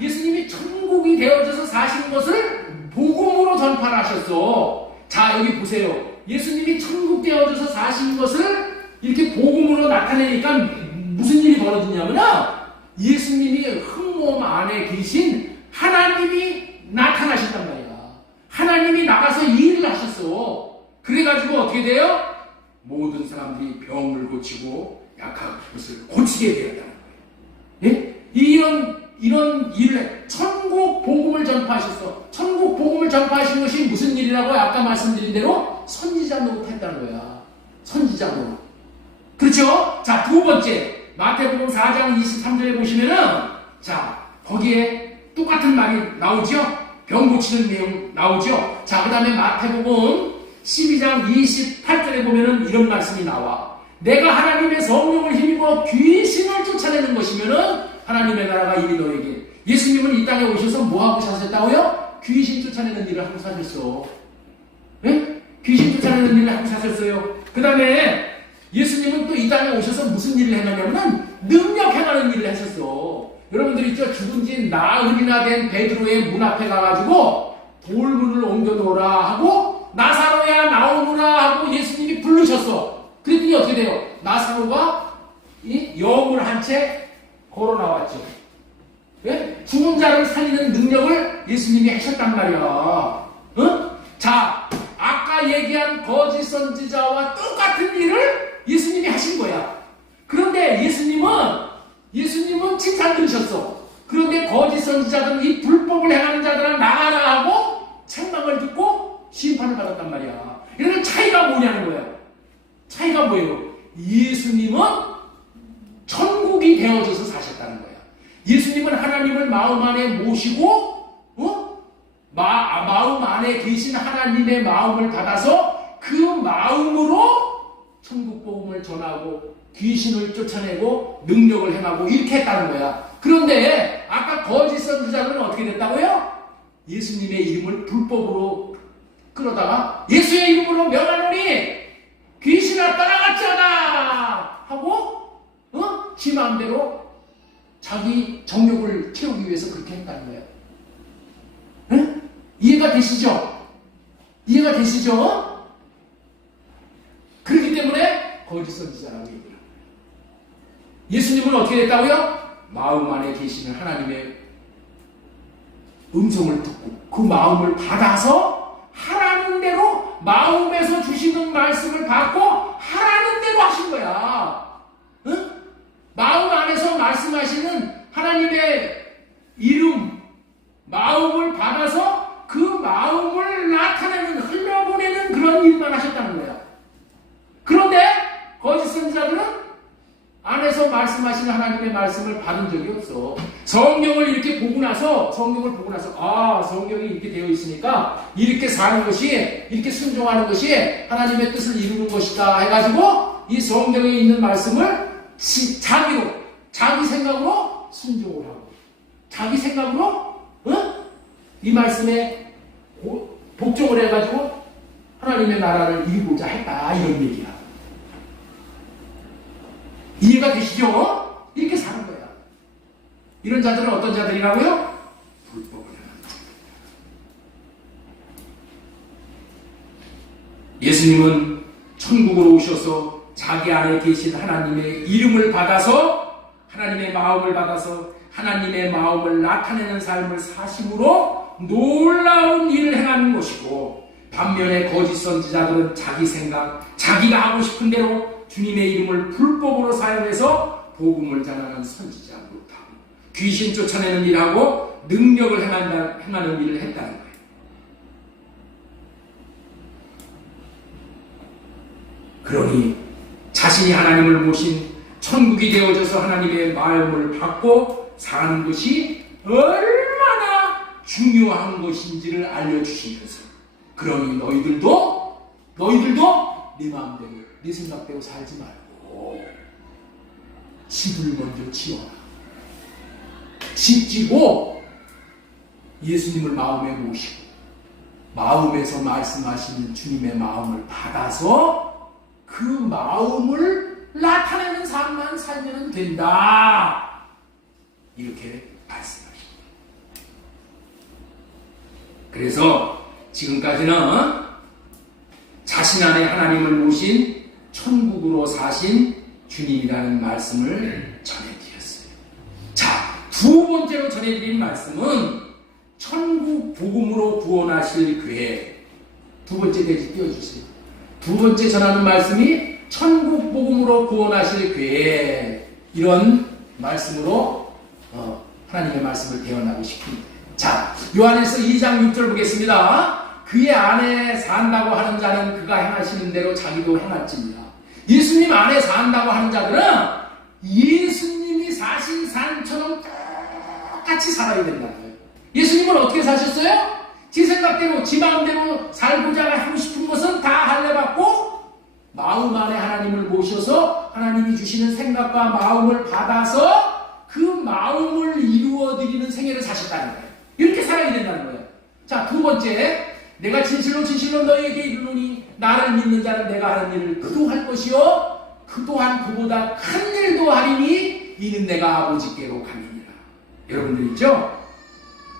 예수님이 천국이 되어져서 사신 것을 복음으로 전파를 하셨어. 자, 여기 보세요. 예수님이 천국 되어져서 사신 것을 이렇게 복음으로 나타내니까 무슨 일이 벌어지냐면요, 예수님이 흙몸 안에 계신 하나님이 나타나셨단 말이야. 하나님이 나가서 일을 하셨어. 그래가지고 어떻게 돼요? 모든 사람들이 병을 고치고 약한 것을 고치게 되었다는 거예요. 예? 이런 일을, 천국 복음을 전파하셨어. 천국 복음을 전파하신 것이 무슨 일이라고 아까 말씀드린 대로 선지자 노릇 했다는 거야. 선지자 노릇. 그렇죠? 자, 두 번째. 마태복음 4장 23절에 보시면은, 자, 거기에 똑같은 말이 나오죠? 병 고치는 내용 나오죠? 자, 그 다음에 마태복음 12장 28절에 보면은 이런 말씀이 나와. 내가 하나님의 성령을 힘입어 귀신을 쫓아내는 것이면은 하나님의 나라가 이미 너에게. 예수님은 이 땅에 오셔서 뭐하고 사셨다고요? 귀신 쫓아내는 일을 하고 사셨어. 네? 귀신 쫓아내는 일을 하고 사셨어요. 그 다음에 예수님은 또 이 땅에 오셔서 무슨 일을 행하냐면 능력 행하는 일을 하셨어. 여러분들 있죠? 죽은 지 나흘이나 된 베드로의 문 앞에 가가지고 돌문을 옮겨 놓으라 하고 나사로야 나오느라 하고 예수님이 부르셨어. 그랬더니 어떻게 돼요? 나사로가 이 영을 한 채 걸어 나왔죠. 예? 죽은 자를 살리는 능력을 예수님이 하셨단 말이야. 응? 자, 아까 얘기한 거짓 선지자와 똑같은 일을 예수님이 하신 거야. 그런데 예수님은 칭찬 들으셨어. 그런데 거짓 선지자들은 이 불법을 행하는 자들은 나가라 하고 책망을 듣고 심판을 받았단 말이야. 이런 차이가 뭐냐는 거야. 차이가 뭐예요? 예수님은 천국이 되어져서 사셨다는 거야. 예수님은 하나님을 마음 안에 모시고, 마음 안에 계신 하나님의 마음을 받아서 그 마음으로 천국 복음을 전하고 귀신을 쫓아내고 능력을 행하고 이렇게 했다는 거야. 그런데 아까 거짓 선지자들은 어떻게 됐다고요? 예수님의 이름을 불법으로 끌어다가 예수의 이름으로 명하노니 귀신아 떠나갔잖아 하고 지 마음대로 자기 정욕을 채우기 위해서 그렇게 했다는 거예요. 응? 이해가 되시죠? 이해가 되시죠? 그렇기 때문에 거짓 선지자라고 얘기를 합니다. 예수님은 어떻게 됐다고요? 마음 안에 계시는 하나님의 음성을 듣고 그 마음을 받아서 하라는 대로 마음에서 주시는 말씀을 받고 하라는 대로 하신 거야. 응? 마음 안에서 말씀하시는 하나님의 이름, 마음을 받아서 그 마음을 나타내는, 흘려보내는 그런 일만 하셨다는 거야. 그런데 거짓 선지자들은 안에서 말씀하시는 하나님의 말씀을 받은 적이 없어. 성경을 이렇게 보고 나서 아, 성경이 이렇게 되어 있으니까 이렇게 사는 것이, 이렇게 순종하는 것이 하나님의 뜻을 이루는 것이다 해가지고 이 성경에 있는 말씀을 자기 생각으로 순종을 하고, 자기 생각으로 이 말씀에 복종을 해가지고 하나님의 나라를 이루고자 했다, 이런 얘기야. 이해가 되시죠? 이렇게 사는 거야. 이런 자들은 어떤 자들이라고요? 불법을 행하는 자들. 예수님은 천국으로 오셔서 자기 안에 계신 하나님의 이름을 받아서, 하나님의 마음을 받아서 하나님의 마음을 나타내는 삶을 사심으로 놀라운 일을 행하는 것이고, 반면에 거짓 선지자들은 자기 생각, 자기가 하고 싶은 대로 주님의 이름을 불법으로 사용해서 복음을 전하는 선지자 못하고, 귀신 쫓아내는 일하고 능력을 행하는 일을 했다는 거예요. 그러니 자신이 하나님을 모신 천국이 되어져서 하나님의 마음을 받고 사는 것이 얼마나 중요한 것인지를 알려주시면서, 그러니 너희들도 네 마음대로, 네 생각대로 살지 말고 집을 먼저 지어라. 집 지고 예수님을 마음에 모시고 마음에서 말씀하시는 주님의 마음을 받아서 그 마음을 나타내는 삶만 살면 된다, 이렇게 말씀하십니다. 그래서 지금까지는 자신 안에 하나님을 모신 천국으로 사신 주님이라는 말씀을 전해드렸어요. 자, 두 번째로 전해드린 말씀은 천국 복음으로 구원하실 계획. 두 번째 페이지 띄워주세요. 두 번째 전하는 말씀이 천국 복음으로 구원하실 계획, 이런 말씀으로 하나님의 말씀을 대언하고 싶습니다. 자, 요한에서 2장 6절 보겠습니다. 그의 안에 산다고 하는 자는 그가 행하시는 대로 자기도 행할지니라. 예수님 안에 산다고 하는 자들은 예수님이 사신 산처럼 똑같이 살아야 된다는 거예요. 예수님은 어떻게 사셨어요? 지 생각대로, 지 마음대로 살고자 하고 싶은 것은 다 할례받고 마음 안에 하나님을 모셔서 하나님이 주시는 생각과 마음을 받아서 그 마음을 이루어드리는 생애를 사셨다는 거예요. 이렇게 살아야 된다는 거예요. 자, 두 번째, 내가 진실로 너희에게 이르노니 나를 믿는 자는 내가 하는 일을 그도 할 것이요 그 또한 그보다 큰 일도 하리니 이는 내가 아버지께로 가느니라. 여러분들 있죠?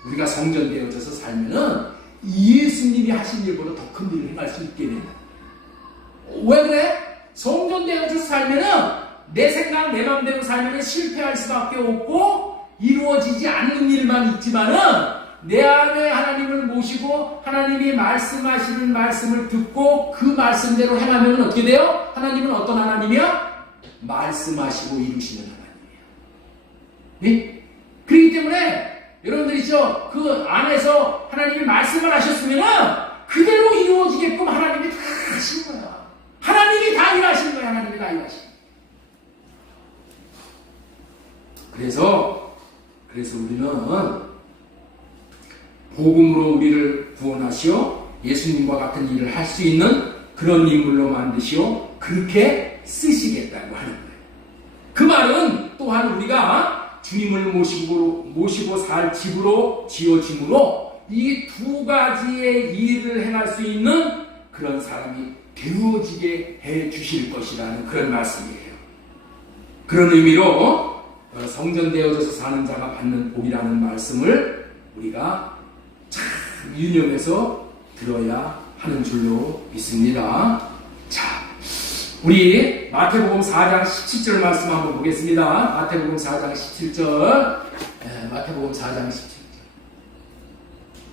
우리가 성전되어져서 살면은 예수님이 하신 일보다 더 큰 일을 행할 수 있게 된다. 왜 그래? 성전되어져서 살면은 내 생각, 내 마음대로 살면은 실패할 수밖에 없고 이루어지지 않는 일만 있지만은, 내 안에 하나님을 모시고 하나님이 말씀하시는 말씀을 듣고 그 말씀대로 행하면 어떻게 돼요? 하나님은 어떤 하나님이야? 말씀하시고 이루시는 하나님이야. 네? 그렇기 때문에 여러분들 있죠? 그 안에서 하나님이 말씀을 하셨으면 그대로 이루어지게끔 하나님이 다 하신 거야. 하나님이 다 일하신 거야. 하나님이 다 일하신 거야. 그래서 우리는 복음으로 우리를 구원하시오, 예수님과 같은 일을 할 수 있는 그런 인물로 만드시오, 그렇게 쓰시겠다고 하는 거예요. 그 말은 또한 우리가 주님을 모시고 살 집으로 지어짐으로 이 두 가지의 일을 행할 수 있는 그런 사람이 되어지게 해 주실 것이라는 그런 말씀이에요. 그런 의미로 성전되어져서 사는 자가 받는 복이라는 말씀을 우리가 참 유념해서 들어야 하는 줄로 믿습니다. 자, 우리 마태복음 4장 17절 말씀 한번 보겠습니다. 마태복음 4장 17절. 마태복음 4장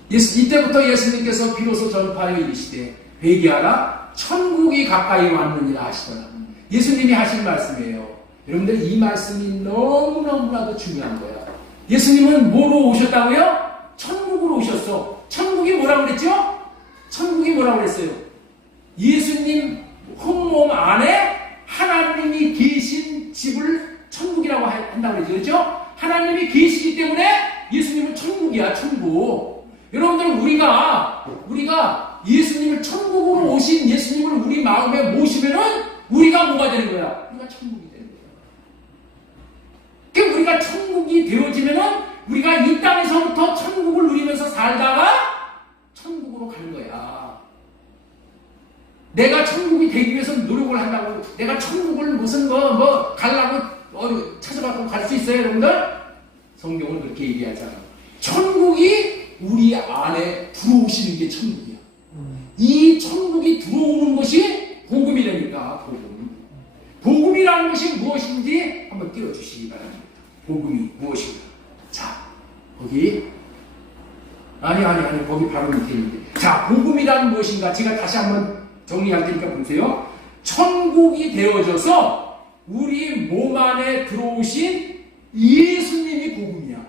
17절. 이때부터 예수님께서 비로소 전파하여 이르시되 회개하라, 천국이 가까이 왔느니라 하시더라. 예수님이 하신 말씀이에요. 여러분들, 이 말씀이 너무너무나도 중요한 거야. 예수님은 뭐로 오셨다고요? 천국으로 오셨어. 천국이 뭐라고 그랬죠? 천국이 뭐라고 그랬어요? 예수님 홈몸 안에 하나님이 계신 집을 천국이라고 한다고 그러죠. 그렇죠? 하나님이 계시기 때문에 예수님은 천국이야, 천국. 여러분들, 우리가 예수님을 천국으로 오신 예수님을 우리 마음에 모시면은 우리가 뭐가 되는 거야? 우리가 천국이 되는 거야. 그러니까 우리가 천국이 되어지면은 우리가 이 땅에서부터 천국을 누리면서 살다가 천국으로 가는 거야. 내가 천국이 되기 위해서 노력을 한다고, 내가 천국을 무슨 가려고 찾아갖고 갈 수 있어요, 여러분들? 성경은 그렇게 얘기하잖아. 천국이 우리 안에 들어오시는 게 천국이야. 이 천국이 들어오는 것이 복음이라니까, 복음. 복음이라는 것이 무엇인지 한번 띄워주시기 바랍니다. 복음이 무엇인가? 자, 거기. 아니, 거기 바로 밑에 있는데. 자, 복음이란 무엇인가? 제가 다시 한번 정리할 테니까 보세요. 천국이 되어져서 우리 몸 안에 들어오신 예수님이 복음이야.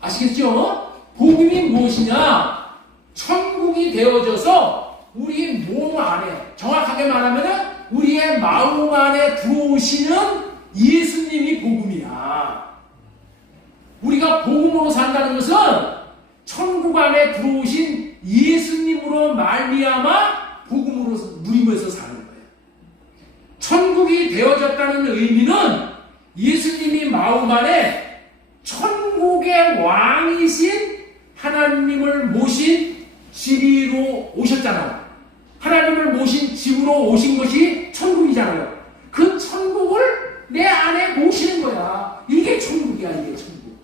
아시겠죠? 복음이 무엇이냐? 천국이 되어져서 우리 몸 안에, 정확하게 말하면 우리의 마음 안에 들어오시는 예수님이 복음이야. 우리가 복음으로 산다는 것은 천국 안에 들어오신 예수님으로 말미암아 복음으로 누리면서 사는 거예요. 천국이 되어졌다는 의미는 예수님이 마음 안에 천국의 왕이신 하나님을 모신 집으로 오셨잖아요. 하나님을 모신 집으로 오신 것이 천국이잖아요. 그 천국을 내 안에 모시는 거야. 이게 천국이야, 이게 천국.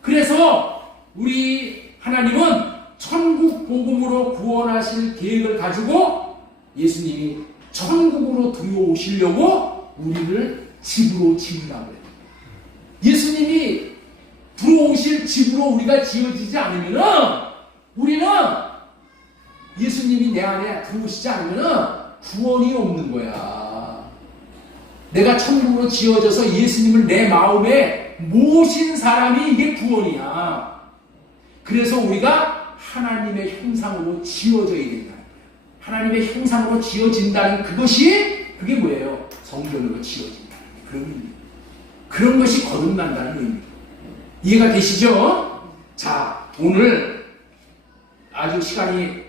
그래서 우리 하나님은 천국 복음으로 구원하실 계획을 가지고 예수님이 천국으로 들어오시려고 우리를 집으로 지으라고 해요. 예수님이 들어오실 집으로 우리가 지어지지 않으면은, 우리는 예수님이 내 안에 들어오시지 않으면은 구원이 없는 거야. 내가 천국으로 지어져서 예수님을 내 마음에 모신 사람이 이게 구원이야. 그래서 우리가 하나님의 형상으로 지어져야 된다. 하나님의 형상으로 지어진다는 그게 뭐예요? 성전으로 지어진다는 그런 의미. 그런 것이 거듭난다는 의미. 이해가 되시죠? 자, 오늘 아주 시간이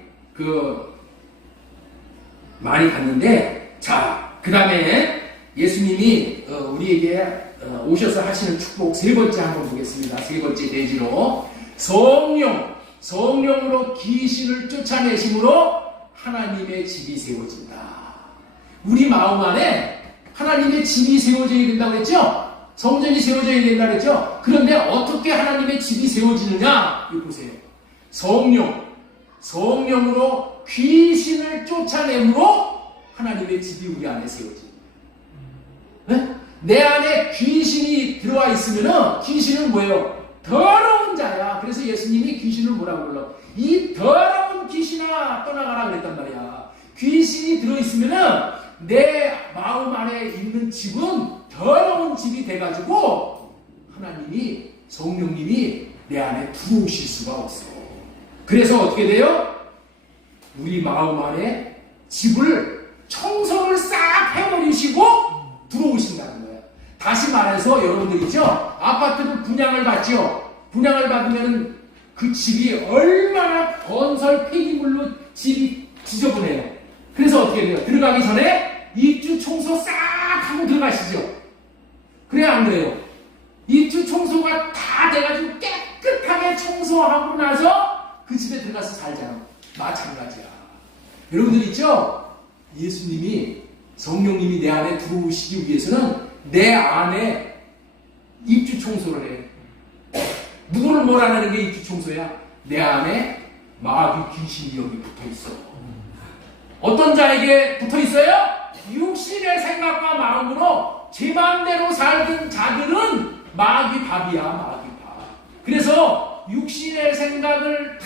많이 갔는데, 자, 그 다음에 예수님이 우리에게 오셔서 하시는 축복 세 번째 한번 보겠습니다. 세 번째 대지로 성령으로 귀신을 쫓아내심으로 하나님의 집이 세워진다. 우리 마음 안에 하나님의 집이 세워져야 된다고 했죠? 성전이 세워져야 된다고 했죠? 그런데 어떻게 하나님의 집이 세워지느냐? 이거 보세요. 성령으로 귀신을 쫓아내므로 하나님의 집이 우리 안에 세워집니다. 네? 내 안에 귀신이 들어와 있으면은, 귀신은 뭐예요? 더러운 자야. 그래서 예수님이 귀신을 뭐라고 불러? 이 더러운 귀신아 떠나가라 그랬단 말이야. 귀신이 들어있으면은 내 마음 안에 있는 집은 더러운 집이 돼가지고 하나님이, 성령님이 내 안에 들어오실 수가 없어. 그래서 어떻게 돼요? 우리 마음 안에 집을 청소를 싹 해버리시고 들어오신다는 거예요. 다시 말해서 여러분들 있죠? 아파트를 분양을 받죠? 분양을 받으면 그 집이 얼마나 건설 폐기물로 집이 지저분해요. 그래서 어떻게 돼요? 들어가기 전에 입주 청소 싹 하고 들어가시죠? 그래, 안 그래요? 입주 청소가 다 돼가지고 깨끗하게 청소하고 나서 그 집에 들어가서 살잖아. 마찬가지야. 여러분들 있죠? 예수님이, 성령님이 내 안에 들어오시기 위해서는 내 안에 입주 청소를 해. 누구를 몰아내는 게 입주 청소야? 내 안에 마귀 귀신이 여기 붙어 있어. 어떤 자에게 붙어 있어요? 육신의 생각과 마음으로 제 마음대로 살던 자들은 마귀 밥이야, 마귀 밥. 그래서 육신의 생각을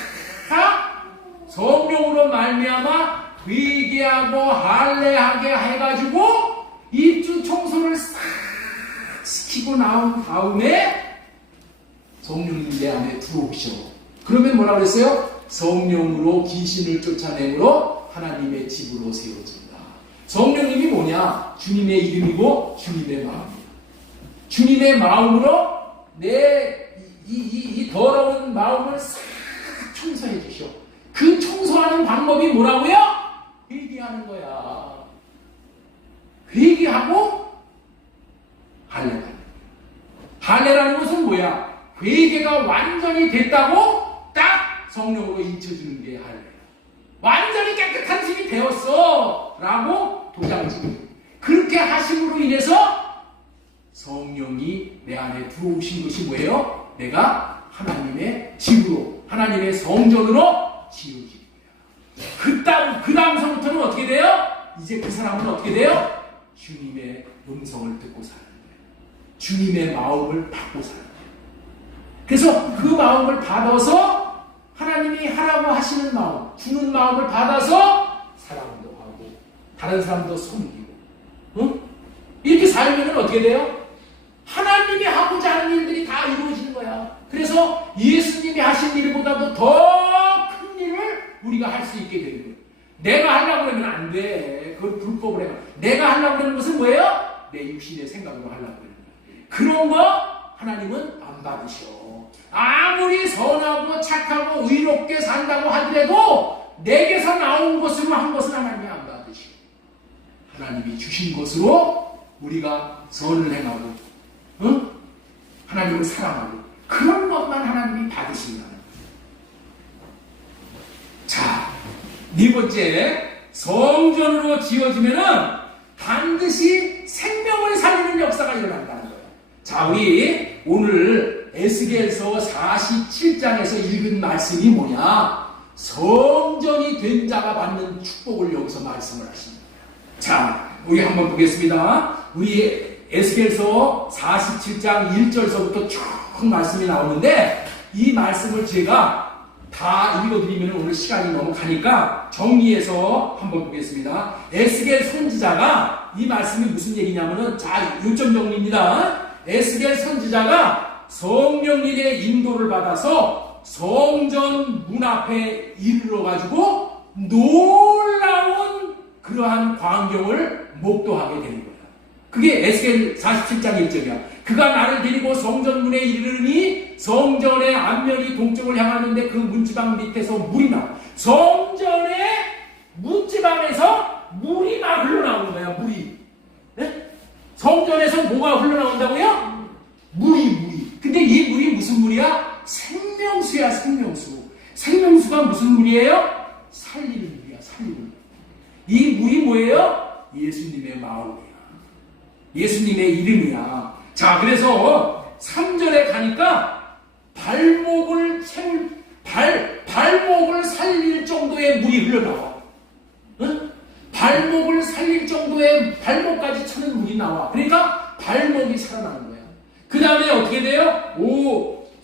다 성령으로 말미암아 회개하고 할례하게 해가지고 입주 청소를 싹 시키고 나온 다음에 성령님 내 안에 들어오셔. 그러면 뭐라고 그랬어요? 성령으로 귀신을 쫓아내므로 하나님의 집으로 세워진다. 성령님이 뭐냐? 주님의 이름이고 주님의 마음이야. 주님의 마음으로 이 더러운 마음을 싹 청소해 주시오. 그 청소하는 방법이 뭐라고요? 회개하는 거야. 회개하고 할례. 할례라는 것은 뭐야? 회개가 완전히 됐다고 딱 성령으로 잊혀주는 게 할례야. 완전히 깨끗한 신이 되었어 라고 도장지기. 그렇게 하심으로 인해서 성령이 내 안에 들어오신 것이 뭐예요? 내가 하나님의 집으로, 하나님의 성전으로 지어진 거야. 그 다음서부터는 어떻게 돼요? 이제 그 사람은 어떻게 돼요? 주님의 음성을 듣고 사는 거예요. 주님의 마음을 받고 사는 거예요. 그래서 그 마음을 받아서 하나님이 하라고 하시는 마음, 주는 마음을 받아서 사랑도 하고 다른 사람도 섬기고, 응? 이렇게 살면 어떻게 돼요? 하나님이 하고자 하는 일들이 다 이루어지는 거야. 그래서 예수님이 하신 일보다도 더 큰 일을 우리가 할 수 있게 되는 거예요. 내가 하려고 그러면 안 돼. 그걸 불법을 해요. 내가 하려고 그러는 것은 뭐예요? 내 육신의 생각으로 하려고 그러는 거예요. 그런 거 하나님은 안 받으셔. 아무리 선하고 착하고 의롭게 산다고 하더라도 내게서 나온 것으로 한 것은 하나님이 안 받으시고, 하나님이 주신 것으로 우리가 선을 행하고, 응? 하나님을 사랑하고, 그런 것만 하나님이 받으신다는 거예요. 자, 네 번째, 성전으로 지어지면은 반드시 생명을 살리는 역사가 일어난다는 거예요. 자, 우리 오늘 에스겔서 47장에서 읽은 말씀이 뭐냐? 성전이 된 자가 받는 축복을 여기서 말씀을 하십니다. 자, 우리 한번 보겠습니다. 우리 에스겔서 47장 1절서부터 쭉 말씀이 나오는데, 이 말씀을 제가 다 읽어드리면 오늘 시간이 너무 가니까 정리해서 한번 보겠습니다. 에스겔 선지자가 이 말씀이 무슨 얘기냐면은, 자, 요점 정리입니다. 에스겔 선지자가 성령님의 인도를 받아서 성전 문 앞에 이르러가지고 놀라운 그러한 광경을 목도하게 되는 거예요. 그게 에스겔 47장 1절이야. 그가 나를 데리고 성전 문에 이르르니 성전의 앞면이 동쪽을 향하는데 그 문지방 밑에서 물이 나와. 성전의 문지방에서 물이 막 흘러나오는 거야. 물이. 네? 성전에서 뭐가 흘러나온다고요? 물이. 근데 이 물이 무슨 물이야? 생명수야. 생명수. 생명수가 무슨 물이에요? 살리는 물이야. 살리는 물. 이 물이 뭐예요? 예수님의 마음이야. 예수님의 이름이야. 자, 그래서 3절에 가니까 발목을 살릴 정도의 물이 흘러나와. 응? 발목을 살릴 정도의 발목까지 차는 물이 나와. 그러니까 발목이 살아나는 거야. 그 다음에 어떻게 돼요?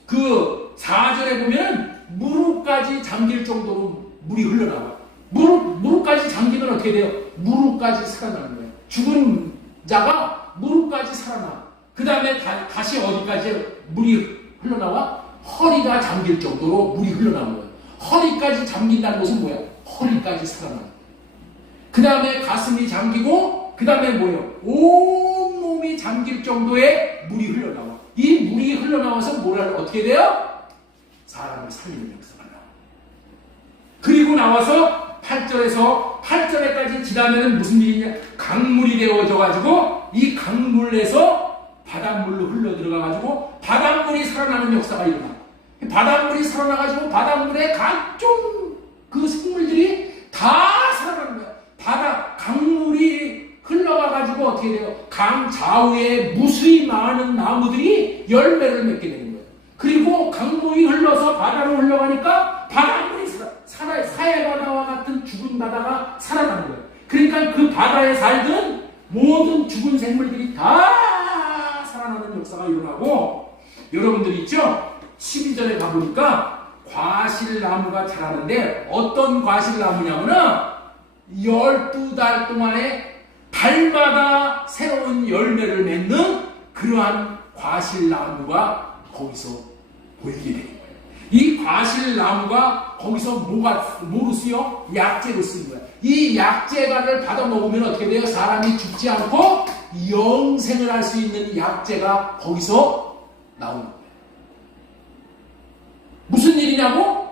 그 4절에 보면 무릎까지 잠길 정도로 물이 흘러나와. 무릎까지 잠기면 어떻게 돼요? 무릎까지 살아나는 거야. 죽은 자가 무릎까지 살아나. 그 다음에 다시 어디까지 물이 흘러나와? 허리가 잠길 정도로 물이 흘러나오는 거예요. 허리까지 잠긴다는 것은 뭐야? 허리까지 살아나는 거예요. 그 다음에 가슴이 잠기고, 그 다음에 뭐예요? 온몸이 잠길 정도의 물이 흘러나와. 이 물이 흘러나와서 어떻게 돼요? 사람을 살리는 역사가 나와. 그리고 나와서 8절에까지 지나면은 무슨 일이냐? 강물이 되어져가지고 이 강물에서 바닷물로 흘러 들어가가지고 바닷물이 살아나는 역사가 일어나. 바닷물이 살아나가지고 바닷물에 각종 그 생물들이 다 살아나는 거야. 강물이 흘러가가지고 어떻게 돼요? 강 좌우에 무수히 많은 나무들이 열매를 맺게 되는 거예요. 그리고 강물이 흘러서 바다로 흘러가니까 바닷물이 사해바다와 같은 죽은 바다가 살아나는 거예요. 그러니까 그 바다에 살던 모든 죽은 생물들이 다 살아나는 역사가 일어나고, 여러분들 있죠? 12절에 가보니까 과실나무가 자라는데, 어떤 과실나무냐면은 12달 동안에 달마다 새로운 열매를 맺는 그러한 과실나무가 거기서 보이게 되는 거예요. 이 과실나무가 거기서 뭐로 쓰여? 약재로 쓰는 거야. 이 약재가를 받아 먹으면 어떻게 돼요? 사람이 죽지 않고 영생을 할 수 있는 약재가 거기서 나오는 거예요. 무슨 일이냐고?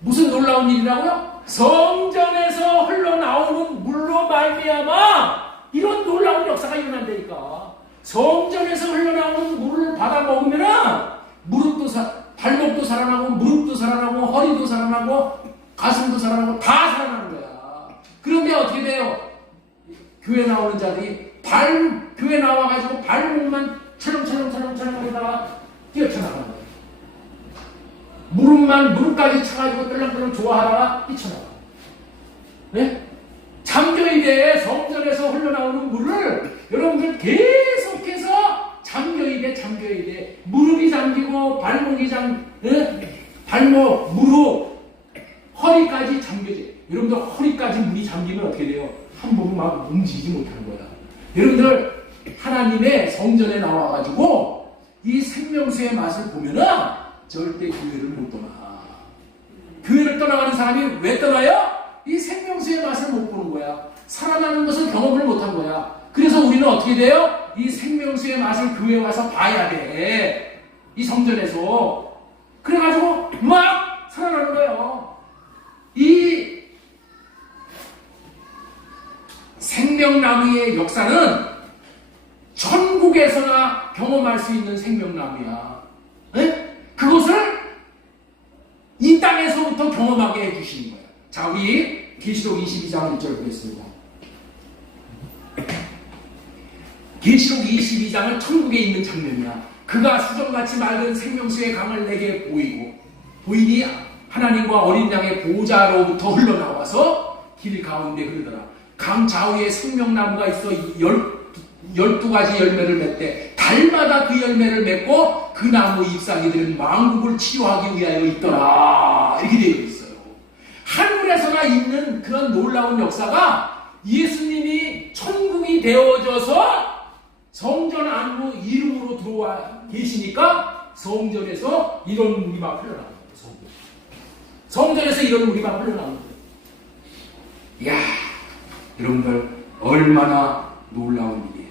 무슨 놀라운 일이라고요? 성전에서 흘러나오는 물로 말미암아 이런 놀라운 역사가 일어난다니까. 성전에서 흘러나오는 물을 받아 먹으면은 발목도 살아나고 무릎도 살아나고 허리도 살아나고 가슴도 살아나고 다 살아나는 거야. 그런데 어떻게 돼요? 교회 나오는 자들이 교회 나와가지고 발목만 철렁철렁 하다가 뛰어쳐나가는 거야. 무릎까지 차가지고 떨렁떨렁 좋아하다가 뛰쳐나가. 네? 잠겨야 돼. 성전에서 흘러나오는 물을 여러분들 계속해서 잠겨야 돼. 무릎이 잠기고 발목, 무릎, 허리까지 잠겨져. 여러분들 허리까지 물이 잠기면 어떻게 돼요? 한 몸이 막 움직이지 못하는 거야. 여러분들 하나님의 성전에 나와가지고 이 생명수의 맛을 보면은 절대 교회를 못 떠나. 교회를 떠나가는 사람이 왜 떠나요? 이 생명수의 맛을 못 보는 거야. 살아나는 것을 경험을 못한 거야. 그래서 우리는 어떻게 돼요? 이 생명수의 맛을 교회에 와서 봐야 돼. 이 성전에서. 그래가지고 막 살아나는 거예요. 이 생명나무의 역사는 천국에서나 경험할 수 있는 생명나무야. 네? 그것을 이 땅에서부터 경험하게 해주시는 거야. 자, 우리 계시록 22장 1절 보겠습니다. 계시록 22장은 천국에 있는 장면이야. 그가 수정같이 맑은 생명수의 강을 내게 보이니 하나님과 어린 양의 보좌로부터 흘러나와서 길 가운데 흐르더라. 강 좌우에 생명나무가 있어 12가지 열매를 맺되 달마다 그 열매를 맺고 그 나무 잎사귀들은 만국을 치유하기 위하여 있더라. 이렇게 되어 있어요. 하늘에서나 있는 그런 놀라운 역사가 예수님이 천국이 되어져서 성전 안으로 이름으로 들어와 계시니까 성전에서 이런 물이 막 흘러나오는 거예요. 성전에서 이런 물이 막 흘러나오는 거예요. 이야, 여러분들 얼마나 놀라운 일이에요.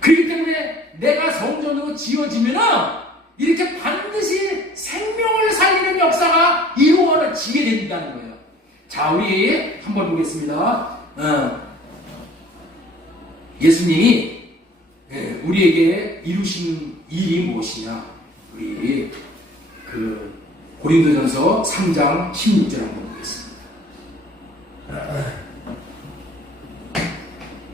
그렇기 때문에 내가 성전으로 지어지면은 이렇게 반드시 생명을 살리는 역사가 이루어지게 된다는 거예요. 자, 우리 한번 보겠습니다. 예수님이 우리에게 이루신 일이 무엇이냐? 우리 고린도전서 3장 16절 한번 보겠습니다.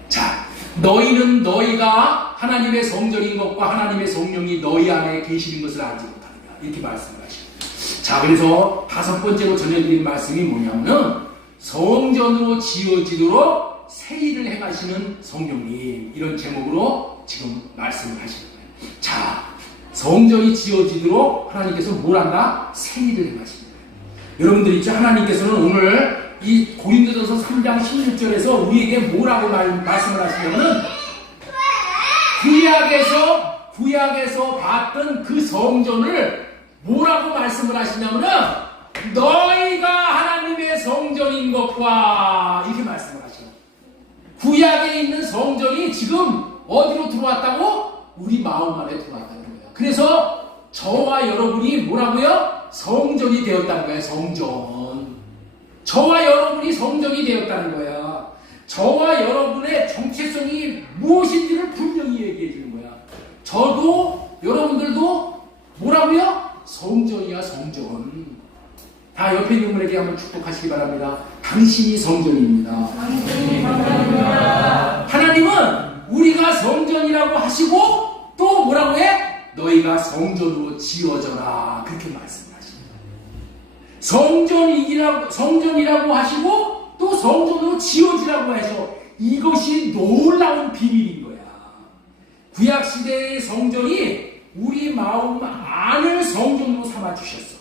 자, 너희는 너희가 하나님의 성전인 것과 하나님의 성령이 너희 안에 계시는 것을 알지 못하느냐, 이렇게 말씀하시고. 자, 그래서 다섯 번째로 전해드린 말씀이 뭐냐면은 성전으로 지어지도록 세일을 행하시는 성령님, 이런 제목으로 지금 말씀을 하시는 거예요. 자, 성전이 지어지도록 하나님께서 뭘 한다? 세일을 행하시는 거예요. 여러분들 있죠? 하나님께서는 오늘 이 고린도전서 3장 16절에서 우리에게 뭐라고 말씀을 하시냐면은 구약에서 봤던 그 성전을 뭐라고 말씀을 하시냐면은 너희가 하나님의 성전인 것과, 이렇게 말씀을 하셔요. 구약에 있는 성전이 지금 어디로 들어왔다고? 우리 마음 안에 들어왔다는 거예요. 그래서 저와 여러분이 뭐라고요? 성전이 되었다는 거예요. 성전. 저와 여러분이 성전이 되었다는 거야. 저와 여러분의 정체성이 무엇인지를 분명히 얘기해 주는 거야. 저도 여러분들도 뭐라고요? 성전이야, 성전. 다 옆에 있는 분에게 한번 축복하시기 바랍니다. 당신이 성전입니다. 하나님은 우리가 성전이라고 하시고 또 뭐라고 해? 너희가 성전으로 지어져라, 그렇게 말씀하십니다. 성전이라고 하시고 또 성전으로 지어지라고 해서 이것이 놀라운 비밀인 거야. 구약시대의 성전이 우리 마음 안을 성전으로 삼아주셨어.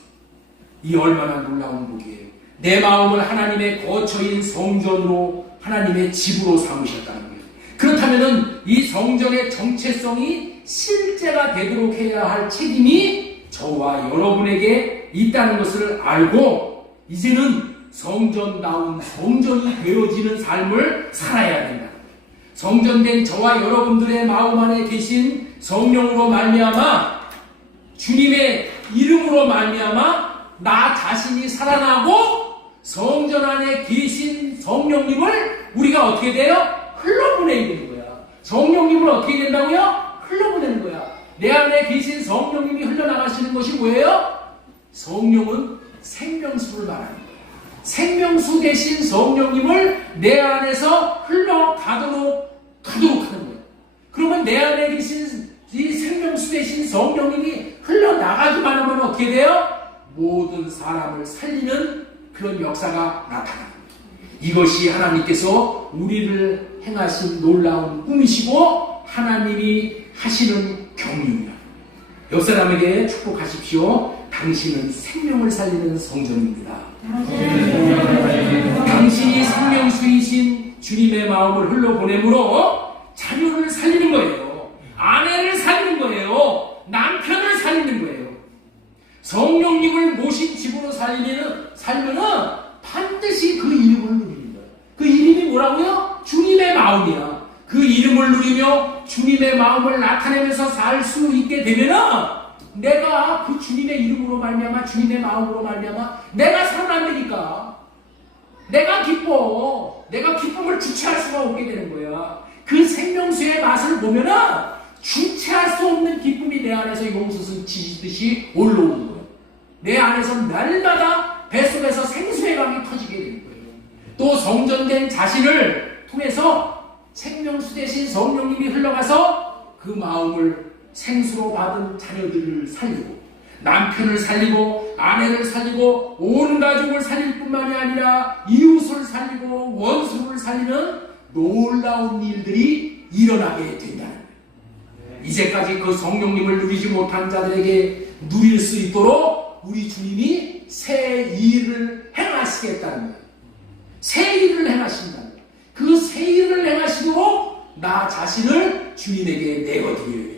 이 얼마나 놀라운 복이에요. 내 마음을 하나님의 거처인 성전으로, 하나님의 집으로 삼으셨다는 거예요. 그렇다면 이 성전의 정체성이 실제가 되도록 해야 할 책임이 저와 여러분에게 있다는 것을 알고 이제는 성전다운 성전이 되어지는 삶을 살아야 된다. 성전된 저와 여러분들의 마음 안에 계신 성령으로 말미암아 주님의 이름으로 말미암아 나 자신이 살아나고 성전 안에 계신 성령님을 우리가 어떻게 돼요? 흘러보내야 되는 거야. 성령님을 어떻게 된다고요? 흘러보내는 거야. 내 안에 계신 성령님이 흘러나가시는 것이 뭐예요? 성령은 생명수를 말하는 거야. 생명수 대신 성령님을 내 안에서 흘러가도록 하는 거야. 그러면 내 안에 계신 이 생명수 대신 성령님이 흘러나가기만 하면 어떻게 돼요? 모든 사람을 살리는 그런 역사가 나타납니다. 이것이 하나님께서 우리를 행하신 놀라운 꿈이시고 하나님이 하시는 경륜이다. 옆 사람에게 축복하십시오. 당신은 생명을 살리는 성전입니다. 당신이 생명수이신 주님의 마음을 흘러보내므로 자녀를 살리는 거예요. 아내를 살리는 거예요. 남편을 살리는 거예요. 성령님을 모신 집으로 살면은 반드시 그 이름을 누리는 거예요. 그 이름이 뭐라고요? 주님의 마음이야. 그 이름을 누리며 주님의 마음을 나타내면서 살 수 있게 되면은 내가 그 주님의 이름으로 말미암아 주님의 마음으로 말미암아 내가 살아난다니까. 내가 기뻐. 내가 기쁨을 주체할 수가 없게 되는 거야. 그 생명수의 맛을 보면은 주체할 수 없는 기쁨이 내 안에서 용수수 지지듯이 올라오는 거예요. 내 안에서 날마다 뱃속에서 생수의 강이 터지게 되는 거예요. 또 성전된 자신을 통해서 생명수 대신 성령님이 흘러가서 그 마음을 생수로 받은 자녀들을 살리고 남편을 살리고 아내를 살리고 온 가족을 살릴 뿐만이 아니라 이웃을 살리고 원수를 살리는 놀라운 일들이 일어나게 된다는 거예요. 이제까지 그 성령님을 누리지 못한 자들에게 누릴 수 있도록 우리 주님이 새 일을 행하시겠다는 거예요. 새 일을 행하신다는 거예요. 그 새 일을 행하시도록 나 자신을 주님에게 내어드려야 돼요.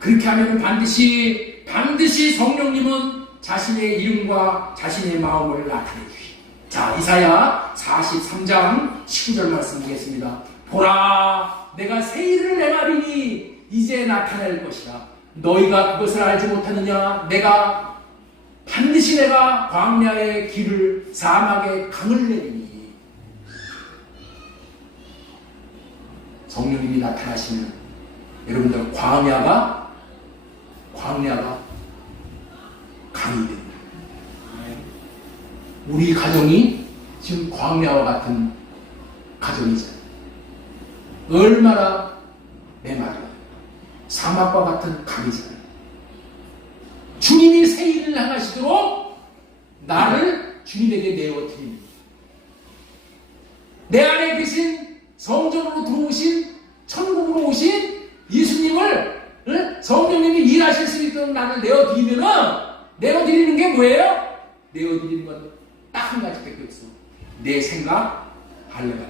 그렇게 하면 반드시 성령님은 자신의 이름과 자신의 마음을 나타내 주시죠. 자, 이사야 43장 19절 말씀 보겠습니다. 보라, 내가 새 일을 행하리니 이제 나타낼 것이라. 너희가 그것을 알지 못하느냐? 반드시 내가 광야의 길을 사막의 강을 내리니. 성령님이 나타나시면 여러분들 광야가 강이 됩니다. 우리 가정이 지금 광야와 같은 가정이잖아요. 얼마나 메마르요. 사막과 같은 강이잖아요. 주님이 새 일을 행하시도록 나를 주님에게 내어드립니다. 내 안에 계신 성전으로 들어오신 천국으로 오신 예수님을 성령님이 일하실 수 있도록 나를 내어드리는 게 뭐예요? 내어드리는 건 딱 한 가지밖에 없어. 내 생각, 할례가.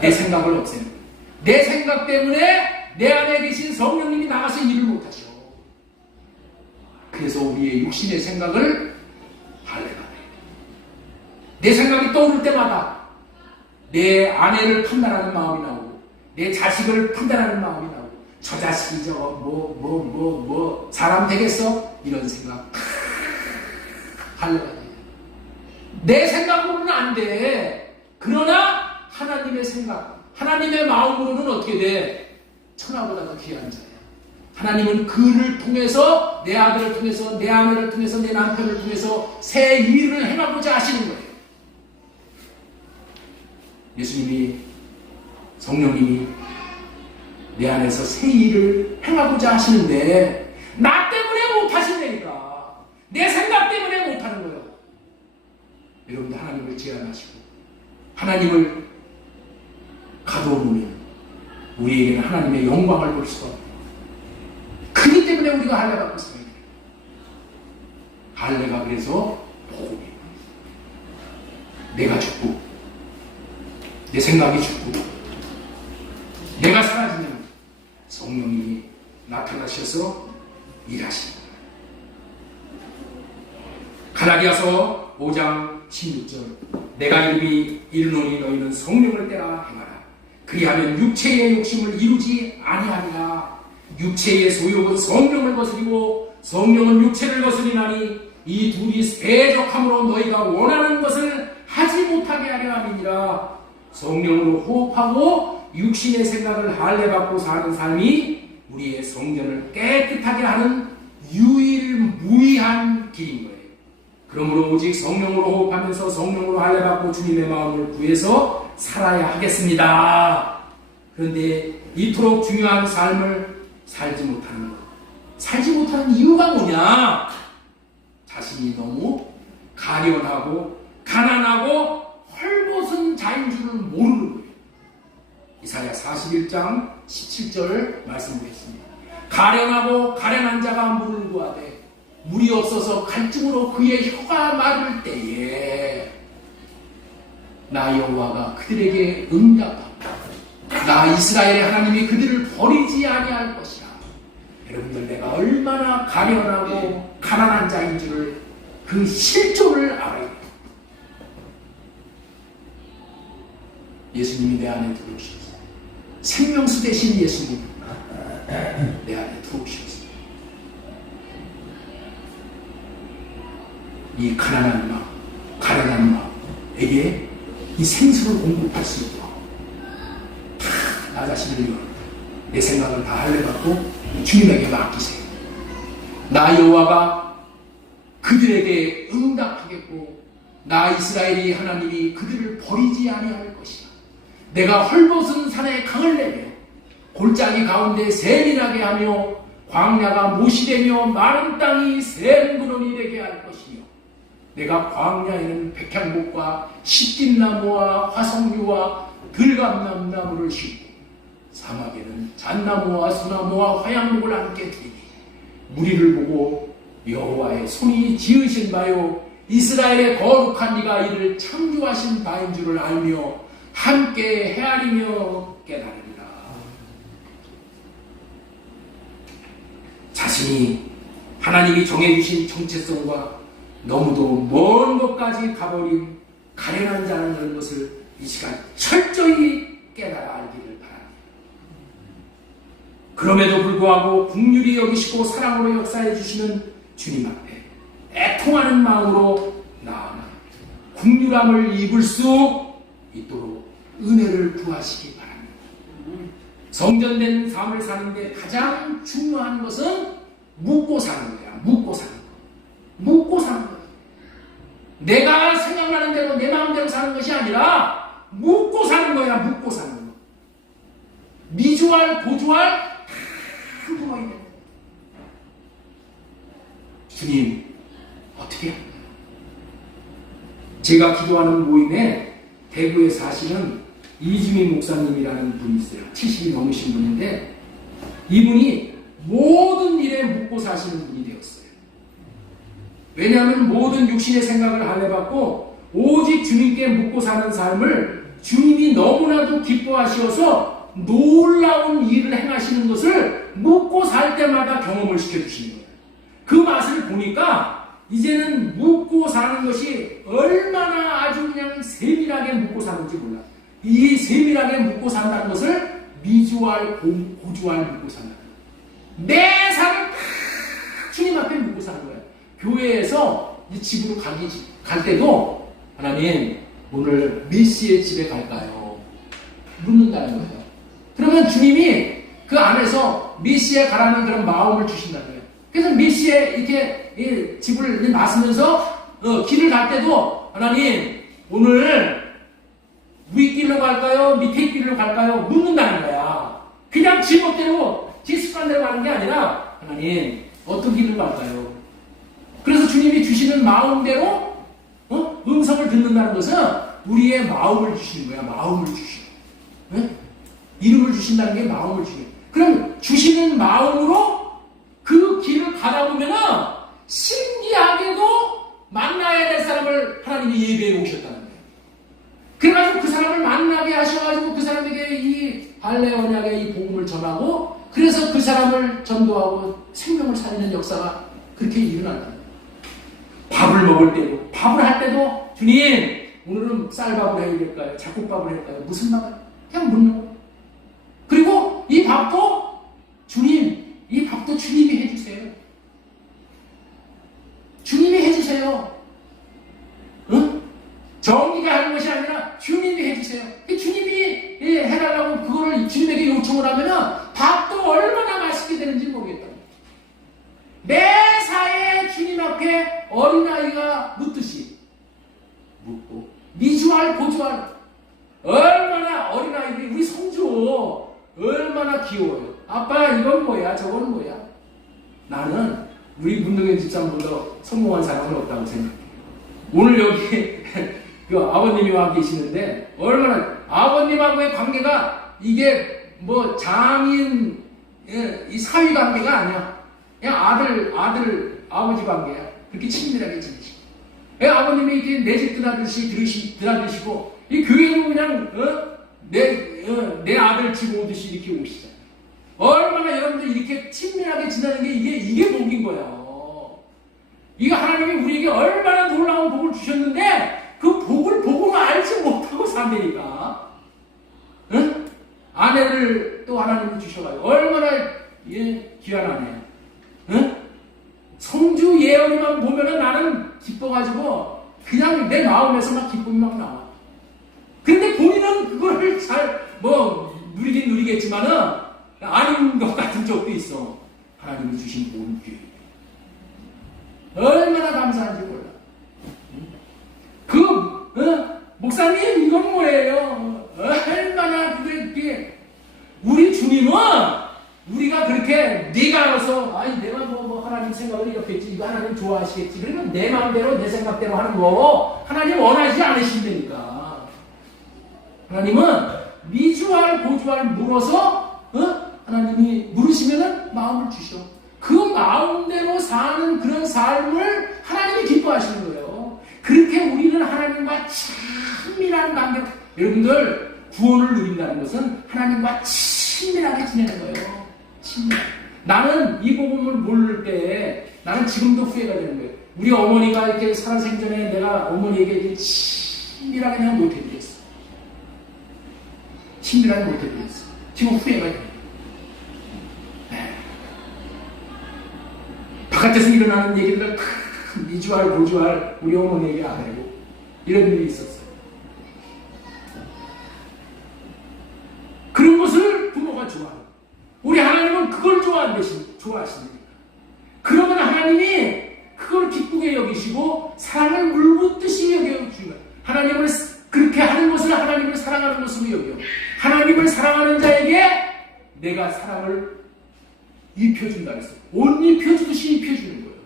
내 생각을 없애는 거예요. 내 생각 때문에 내 안에 계신 성령님이 나가서 일을 못하셔. 그래서 우리의 육신의 생각을 할례가 돼. 내 생각이 떠오를 때마다 내 아내를 판단하는 마음이 나오고 내 자식을 판단하는 마음이 나오고 저 자식이 저거 사람 되겠어? 이런 생각 할례가 돼. 내 생각으로는 안 돼. 그러나 하나님의 생각, 하나님의 마음으로는 어떻게 돼? 천하보다 더 귀한 자야. 하나님은 그를 통해서 내 아들을 통해서 내 아내를 통해서 내 남편을 통해서 새 일을 행하고자 하시는 거예요. 예수님이 성령님이 내 안에서 새 일을 행하고자 하시는데 나 때문에 못하신다니까. 내 생각 때문에 못하는 거예요. 여러분도 하나님을 제안하시고 하나님을 가둬놓으면 우리에게는 하나님의 영광을 볼 수가 없어요. 그렇기 때문에 우리가 할례 받고 있어야 돼요. 할례가 그래서 복음이에요. 내가 죽고 내 생각이 죽고 내가 사라지면 성령님이 나타나셔서 일하십니다. 갈라디아서 5장 16절 내가 이름이 이르노니 너희는 성령을 따라 행하라. 그리하면 육체의 욕심을 이루지 아니하리라. 육체의 소욕은 성령을 거스리고 성령은 육체를 거스리나니 이 둘이 대적함으로 너희가 원하는 것을 하지 못하게 하려 함이니라. 성령으로 호흡하고 육신의 생각을 할례받고 사는 삶이 우리의 성전을 깨끗하게 하는 유일무이한 길인 거예요. 그러므로 오직 성령으로 호흡하면서 성령으로 할례받고 주님의 마음을 구해서 살아야 하겠습니다. 그런데 이토록 중요한 삶을 살지 못하는 것. 살지 못하는 이유가 뭐냐? 자신이 너무 가련하고 가난하고 헐벗은 자인 줄을 모르는 거예요. 이사야 41장 17절 말씀드렸습니다. 가련하고 가련한 자가 물을 구하되 물이 없어서 갈증으로 그의 혀가 마를 때에 나 여호와가 그들에게 응답하고 나 이스라엘의 하나님이 그들을 버리지 아니할 것이라. 여러분들 내가 얼마나 가련하고 가난한 자인 줄을 그 실존을 알아야 돼요. 예수님이 내 안에 들어오셨어요. 생명수 되신 예수님 내 안에 들어오셨어요. 이 가난한 마음, 가련한 마음에게 이 생수를 공급할 수 있도록 다 나 자신을 내 생각을 다 할례받고 주님에게 맡기세요. 나 여호와가 그들에게 응답하겠고 나 이스라엘의 하나님이 그들을 버리지 아니할 것이라. 내가 헐벗은 산에 강을 내며 골짜기 가운데 세밀하게 하며 광야가 못이되며 마른 땅이 샘그러니 되게 할 것이며 내가 광야에는 백향목과 시띠나무와 화석류와 들감나무를 심고 사막에는 잣나무와 소나무와 화양목을 함께 두리니 무리를 보고 여호와의 손이 지으신 바요 이스라엘의 거룩한 이가 이를 창조하신 바인 줄을 알며 함께 헤아리며 깨달으리라. 자신이 하나님이 정해주신 정체성과 너무도 먼 곳까지 가버린 가련한 자라는 것을 이 시간 철저히 깨달아 알기를 바랍니다. 그럼에도 불구하고 긍휼히 여기시고 사랑으로 역사해 주시는 주님 앞에 애통하는 마음으로 나아가 긍휼함을 입을 수 있도록 은혜를 구하시기 바랍니다. 성전된 삶을 사는데 가장 중요한 것은 묵고 사는 거야. 묵고 사는 거. 묵고 사는 거야. 내가 생각나는 대로 내 마음대로 사는 것이 아니라 묵고 사는 거야. 묵고 사는 거. 미주알, 고주알 다 묵어야 돼. 주님 어떻게 해요? 제가 기도하는 모임에 대구에 사시는 이주민 목사님이라는 분이 있어요. 70이 넘으신 분인데 이분이 모든 일에 묵고 사시는 분이 되었어요. 왜냐하면 모든 육신의 생각을 할례받고 오직 주님께 묵고 사는 삶을 주님이 너무나도 기뻐하셔서 놀라운 일을 행하시는 것을 묵고 살 때마다 경험을 시켜주시는 거예요. 그 맛을 보니까 이제는 묵고 사는 것이 얼마나 아주 그냥 세밀하게 묵고 사는지 몰라. 이 세밀하게 묵고 산다는 것을 미주알, 고주알 묵고 산다는 거예요. 내 삶을 다 주님 앞에 묵고 사는 거예요. 교회에서 이 집으로 갈 때도 하나님 오늘 몇 시에 집에 갈까요? 묻는다는 거예요. 그러면 주님이 그 안에서 몇 시에 가라는 그런 마음을 주신다는 거예요. 그래서 몇 시에 이렇게 집을 나서면서 길을 갈 때도 하나님 오늘 윗길로 갈까요? 밑에 길로 갈까요? 묻는다는 거야. 그냥 지멋대로 지 습관대로 가는 게 아니라 하나님 어떤 길로 갈까요? 그래서 주님이 주시는 마음대로 음성을 듣는다는 것은 우리의 마음을 주시는 거야. 마음을 주시는 거야. 이름을 주신다는 게 마음을 주시는 거야. 그럼 주시는 마음으로 그 길을 가다 보면은 신기하게도 만나야 될 사람을 하나님이 예배해 오셨다는 거예요. 그래가지고 그 사람을 만나게 하셔가지고 그 사람에게 이 할례 언약의 이 복음을 전하고 그래서 그 사람을 전도하고 생명을 살리는 역사가 그렇게 일어난다. 밥을 먹을 때도, 밥을 할 때도 주님 오늘은 쌀밥을 해야 될까요? 잡곡밥을 할까요? 무슨 밥을? 그냥 묻는 거예요. 그리고 이 밥도 이 밥도 주님이 해주세요. 주님이 해주세요. 응? 정의가 하는 것이 아니라 주님이 해주세요. 주님이 해달라고 그거를 주님에게 요청을 하면은 밥도 얼마나 맛있게 되는지 모르겠다. 매사에 주님 앞에 어린아이가 묻듯이 묻고 미주알 고주알 얼마나 어린아이들이 우리 손주 얼마나 귀여워요. 아빠 이건 뭐야 저건 뭐야. 나는 우리 문동현 집사람보다 성공한 사람은 없다고 생각해요. 오늘 여기 그 아버님이 와 계시는데 얼마나 아버님하고의 관계가 이게 뭐 장인 이 사위 관계가 아니야. 그냥 아들 아버지 관계야. 그렇게 친밀하게 지내시고 아버님이 이렇게 내 집 드나드시고 이 교회는 그냥 내 아들 집 오듯이 이렇게 오시잖아요. 얼마나 여러분들 이렇게 친밀하게 지내는 게 이게 복인 거예요. 이거 하나님이 우리에게 얼마나 놀라운 복을 주셨는데 그 복을 보고 알지 못하고 산다니까. 응? 아내를 또 하나님이 주셔가지고 얼마나 귀한 아내. 응? 성주 예언이만 보면은 나는 기뻐가지고 그냥 내 마음에서 막 기쁨이 막 나와. 근데 본인은 그걸 잘 누리긴 누리겠지만은 아닌 것 같은 적도 있어. 하나님이 주신 복은 얼마나 감사한지 몰라. 목사님 이건 뭐예요? 얼마나 그게 우리 주님은 우리가 그렇게 네가 알아서 내가 하나님 생각을 이렇게 했지 이거 하나님 좋아하시겠지 그러면 내 마음대로 내 생각대로 하는 거 하나님 원하지 않으신다니까. 하나님은 미주알 고주알 물어서 하나님이 물으시면은 마음을 주셔. 그 마음대로 사는 그런 삶을 하나님이 기뻐하시는 거예요. 그렇게 우리는 하나님과 친밀한 관계. 여러분들 구원을 누린다는 것은 하나님과 친밀하게 지내는 거예요. 친밀. 나는 이 복음을 모를 때 나는 지금도 후회가 되는 거예요. 우리 어머니가 이렇게 살아생전에 내가 어머니에게 이렇게 친밀하게 그냥 못해드렸어. 친밀하게 못해드렸어. 지금 후회가 돼요. 바깥에서 일어나는 얘기들 미주알 고주알 우리 어머니에게 안 하고 이런 일이 있었어요. 그런 것을 부모가 좋아해요. 우리 하나님은 그걸 좋아하시니까. 그러면 하나님이 그걸 기쁘게 여기시고 사랑을 물붓듯이 여겨주는 거예요. 하나님을 그렇게 하는 것을 하나님을 사랑하는 모습으로 여겨. 하나님을 사랑하는 자에게 내가 사랑을 입혀준다 그랬어요. 옷 입혀주듯이 입혀주는 거예요.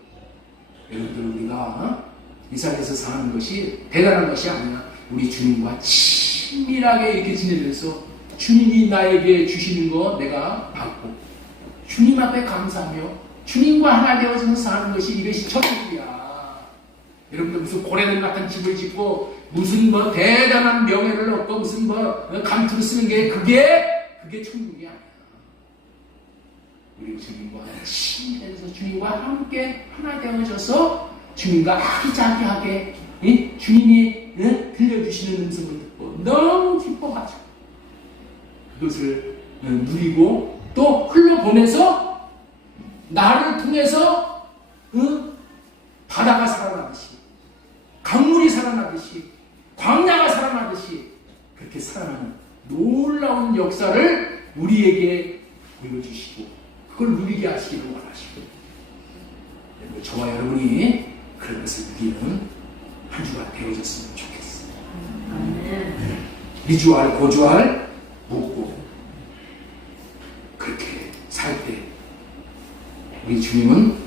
여러분들 우리가 이 세상에서 사는 것이 대단한 것이 아니라 우리 주님과 친밀하게 이렇게 지내면서 주님이 나에게 주시는 거 내가 받고 주님 앞에 감사하며 주님과 하나 되어서 사는 것이 이것이 천국이야. 여러분들 무슨 고래들 같은 집을 짓고 무슨 대단한 명예를 얻고 무슨 감투를 쓰는 게 그게 천국이 아니야. 우리 주님과 친밀해서 주님과 함께 하나 되어져서 주님과 아기자기하게 주님이 들려주시는 음성을 듣고 너무 기뻐가지고 그것을 누리고 또 흘러보내서 나를 통해서 바다가 살아나듯이 강물이 살아나듯이 광야가 살아나듯이 그렇게 살아나는 놀라운 역사를 우리에게 보여주시고 그걸 누리게 하시기를 원하시고 저와 여러분이 그런 것을 누리는 한 주가 되어졌으면 좋겠습니다. 미주알 고주알 묻고 그렇게 살 때 우리 주님은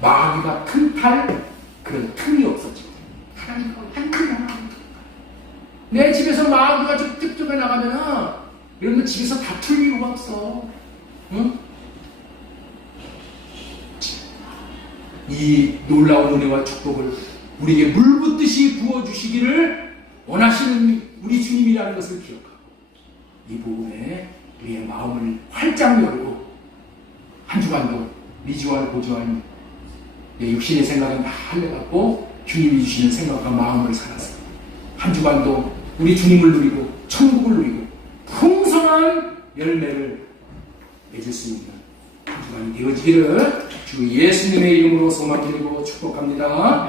마귀가 틈탈 그런 틈이 없어지고 하나님과 한심하나 내 집에서 마귀가 쭉쭉쭉 나가면은 여러분 집에서 다툴 이유가 없어. 응? 이 놀라운 은혜와 축복을 우리에게 물붓듯이 부어주시기를 원하시는 우리 주님이라는 것을 기억하고 이 복음에 우리의 마음을 활짝 열고 한 주간도 미주알 고주알 내 육신의 생각은 다 할려갖고 주님이 주시는 생각과 마음을 살아서 한 주간도 우리 주님을 누리고 천국을 누리고 풍성한 열매를 맺을 수 있는 한 주간이 되어지기를 주 예수님의 이름으로 소망드리고 축복합니다.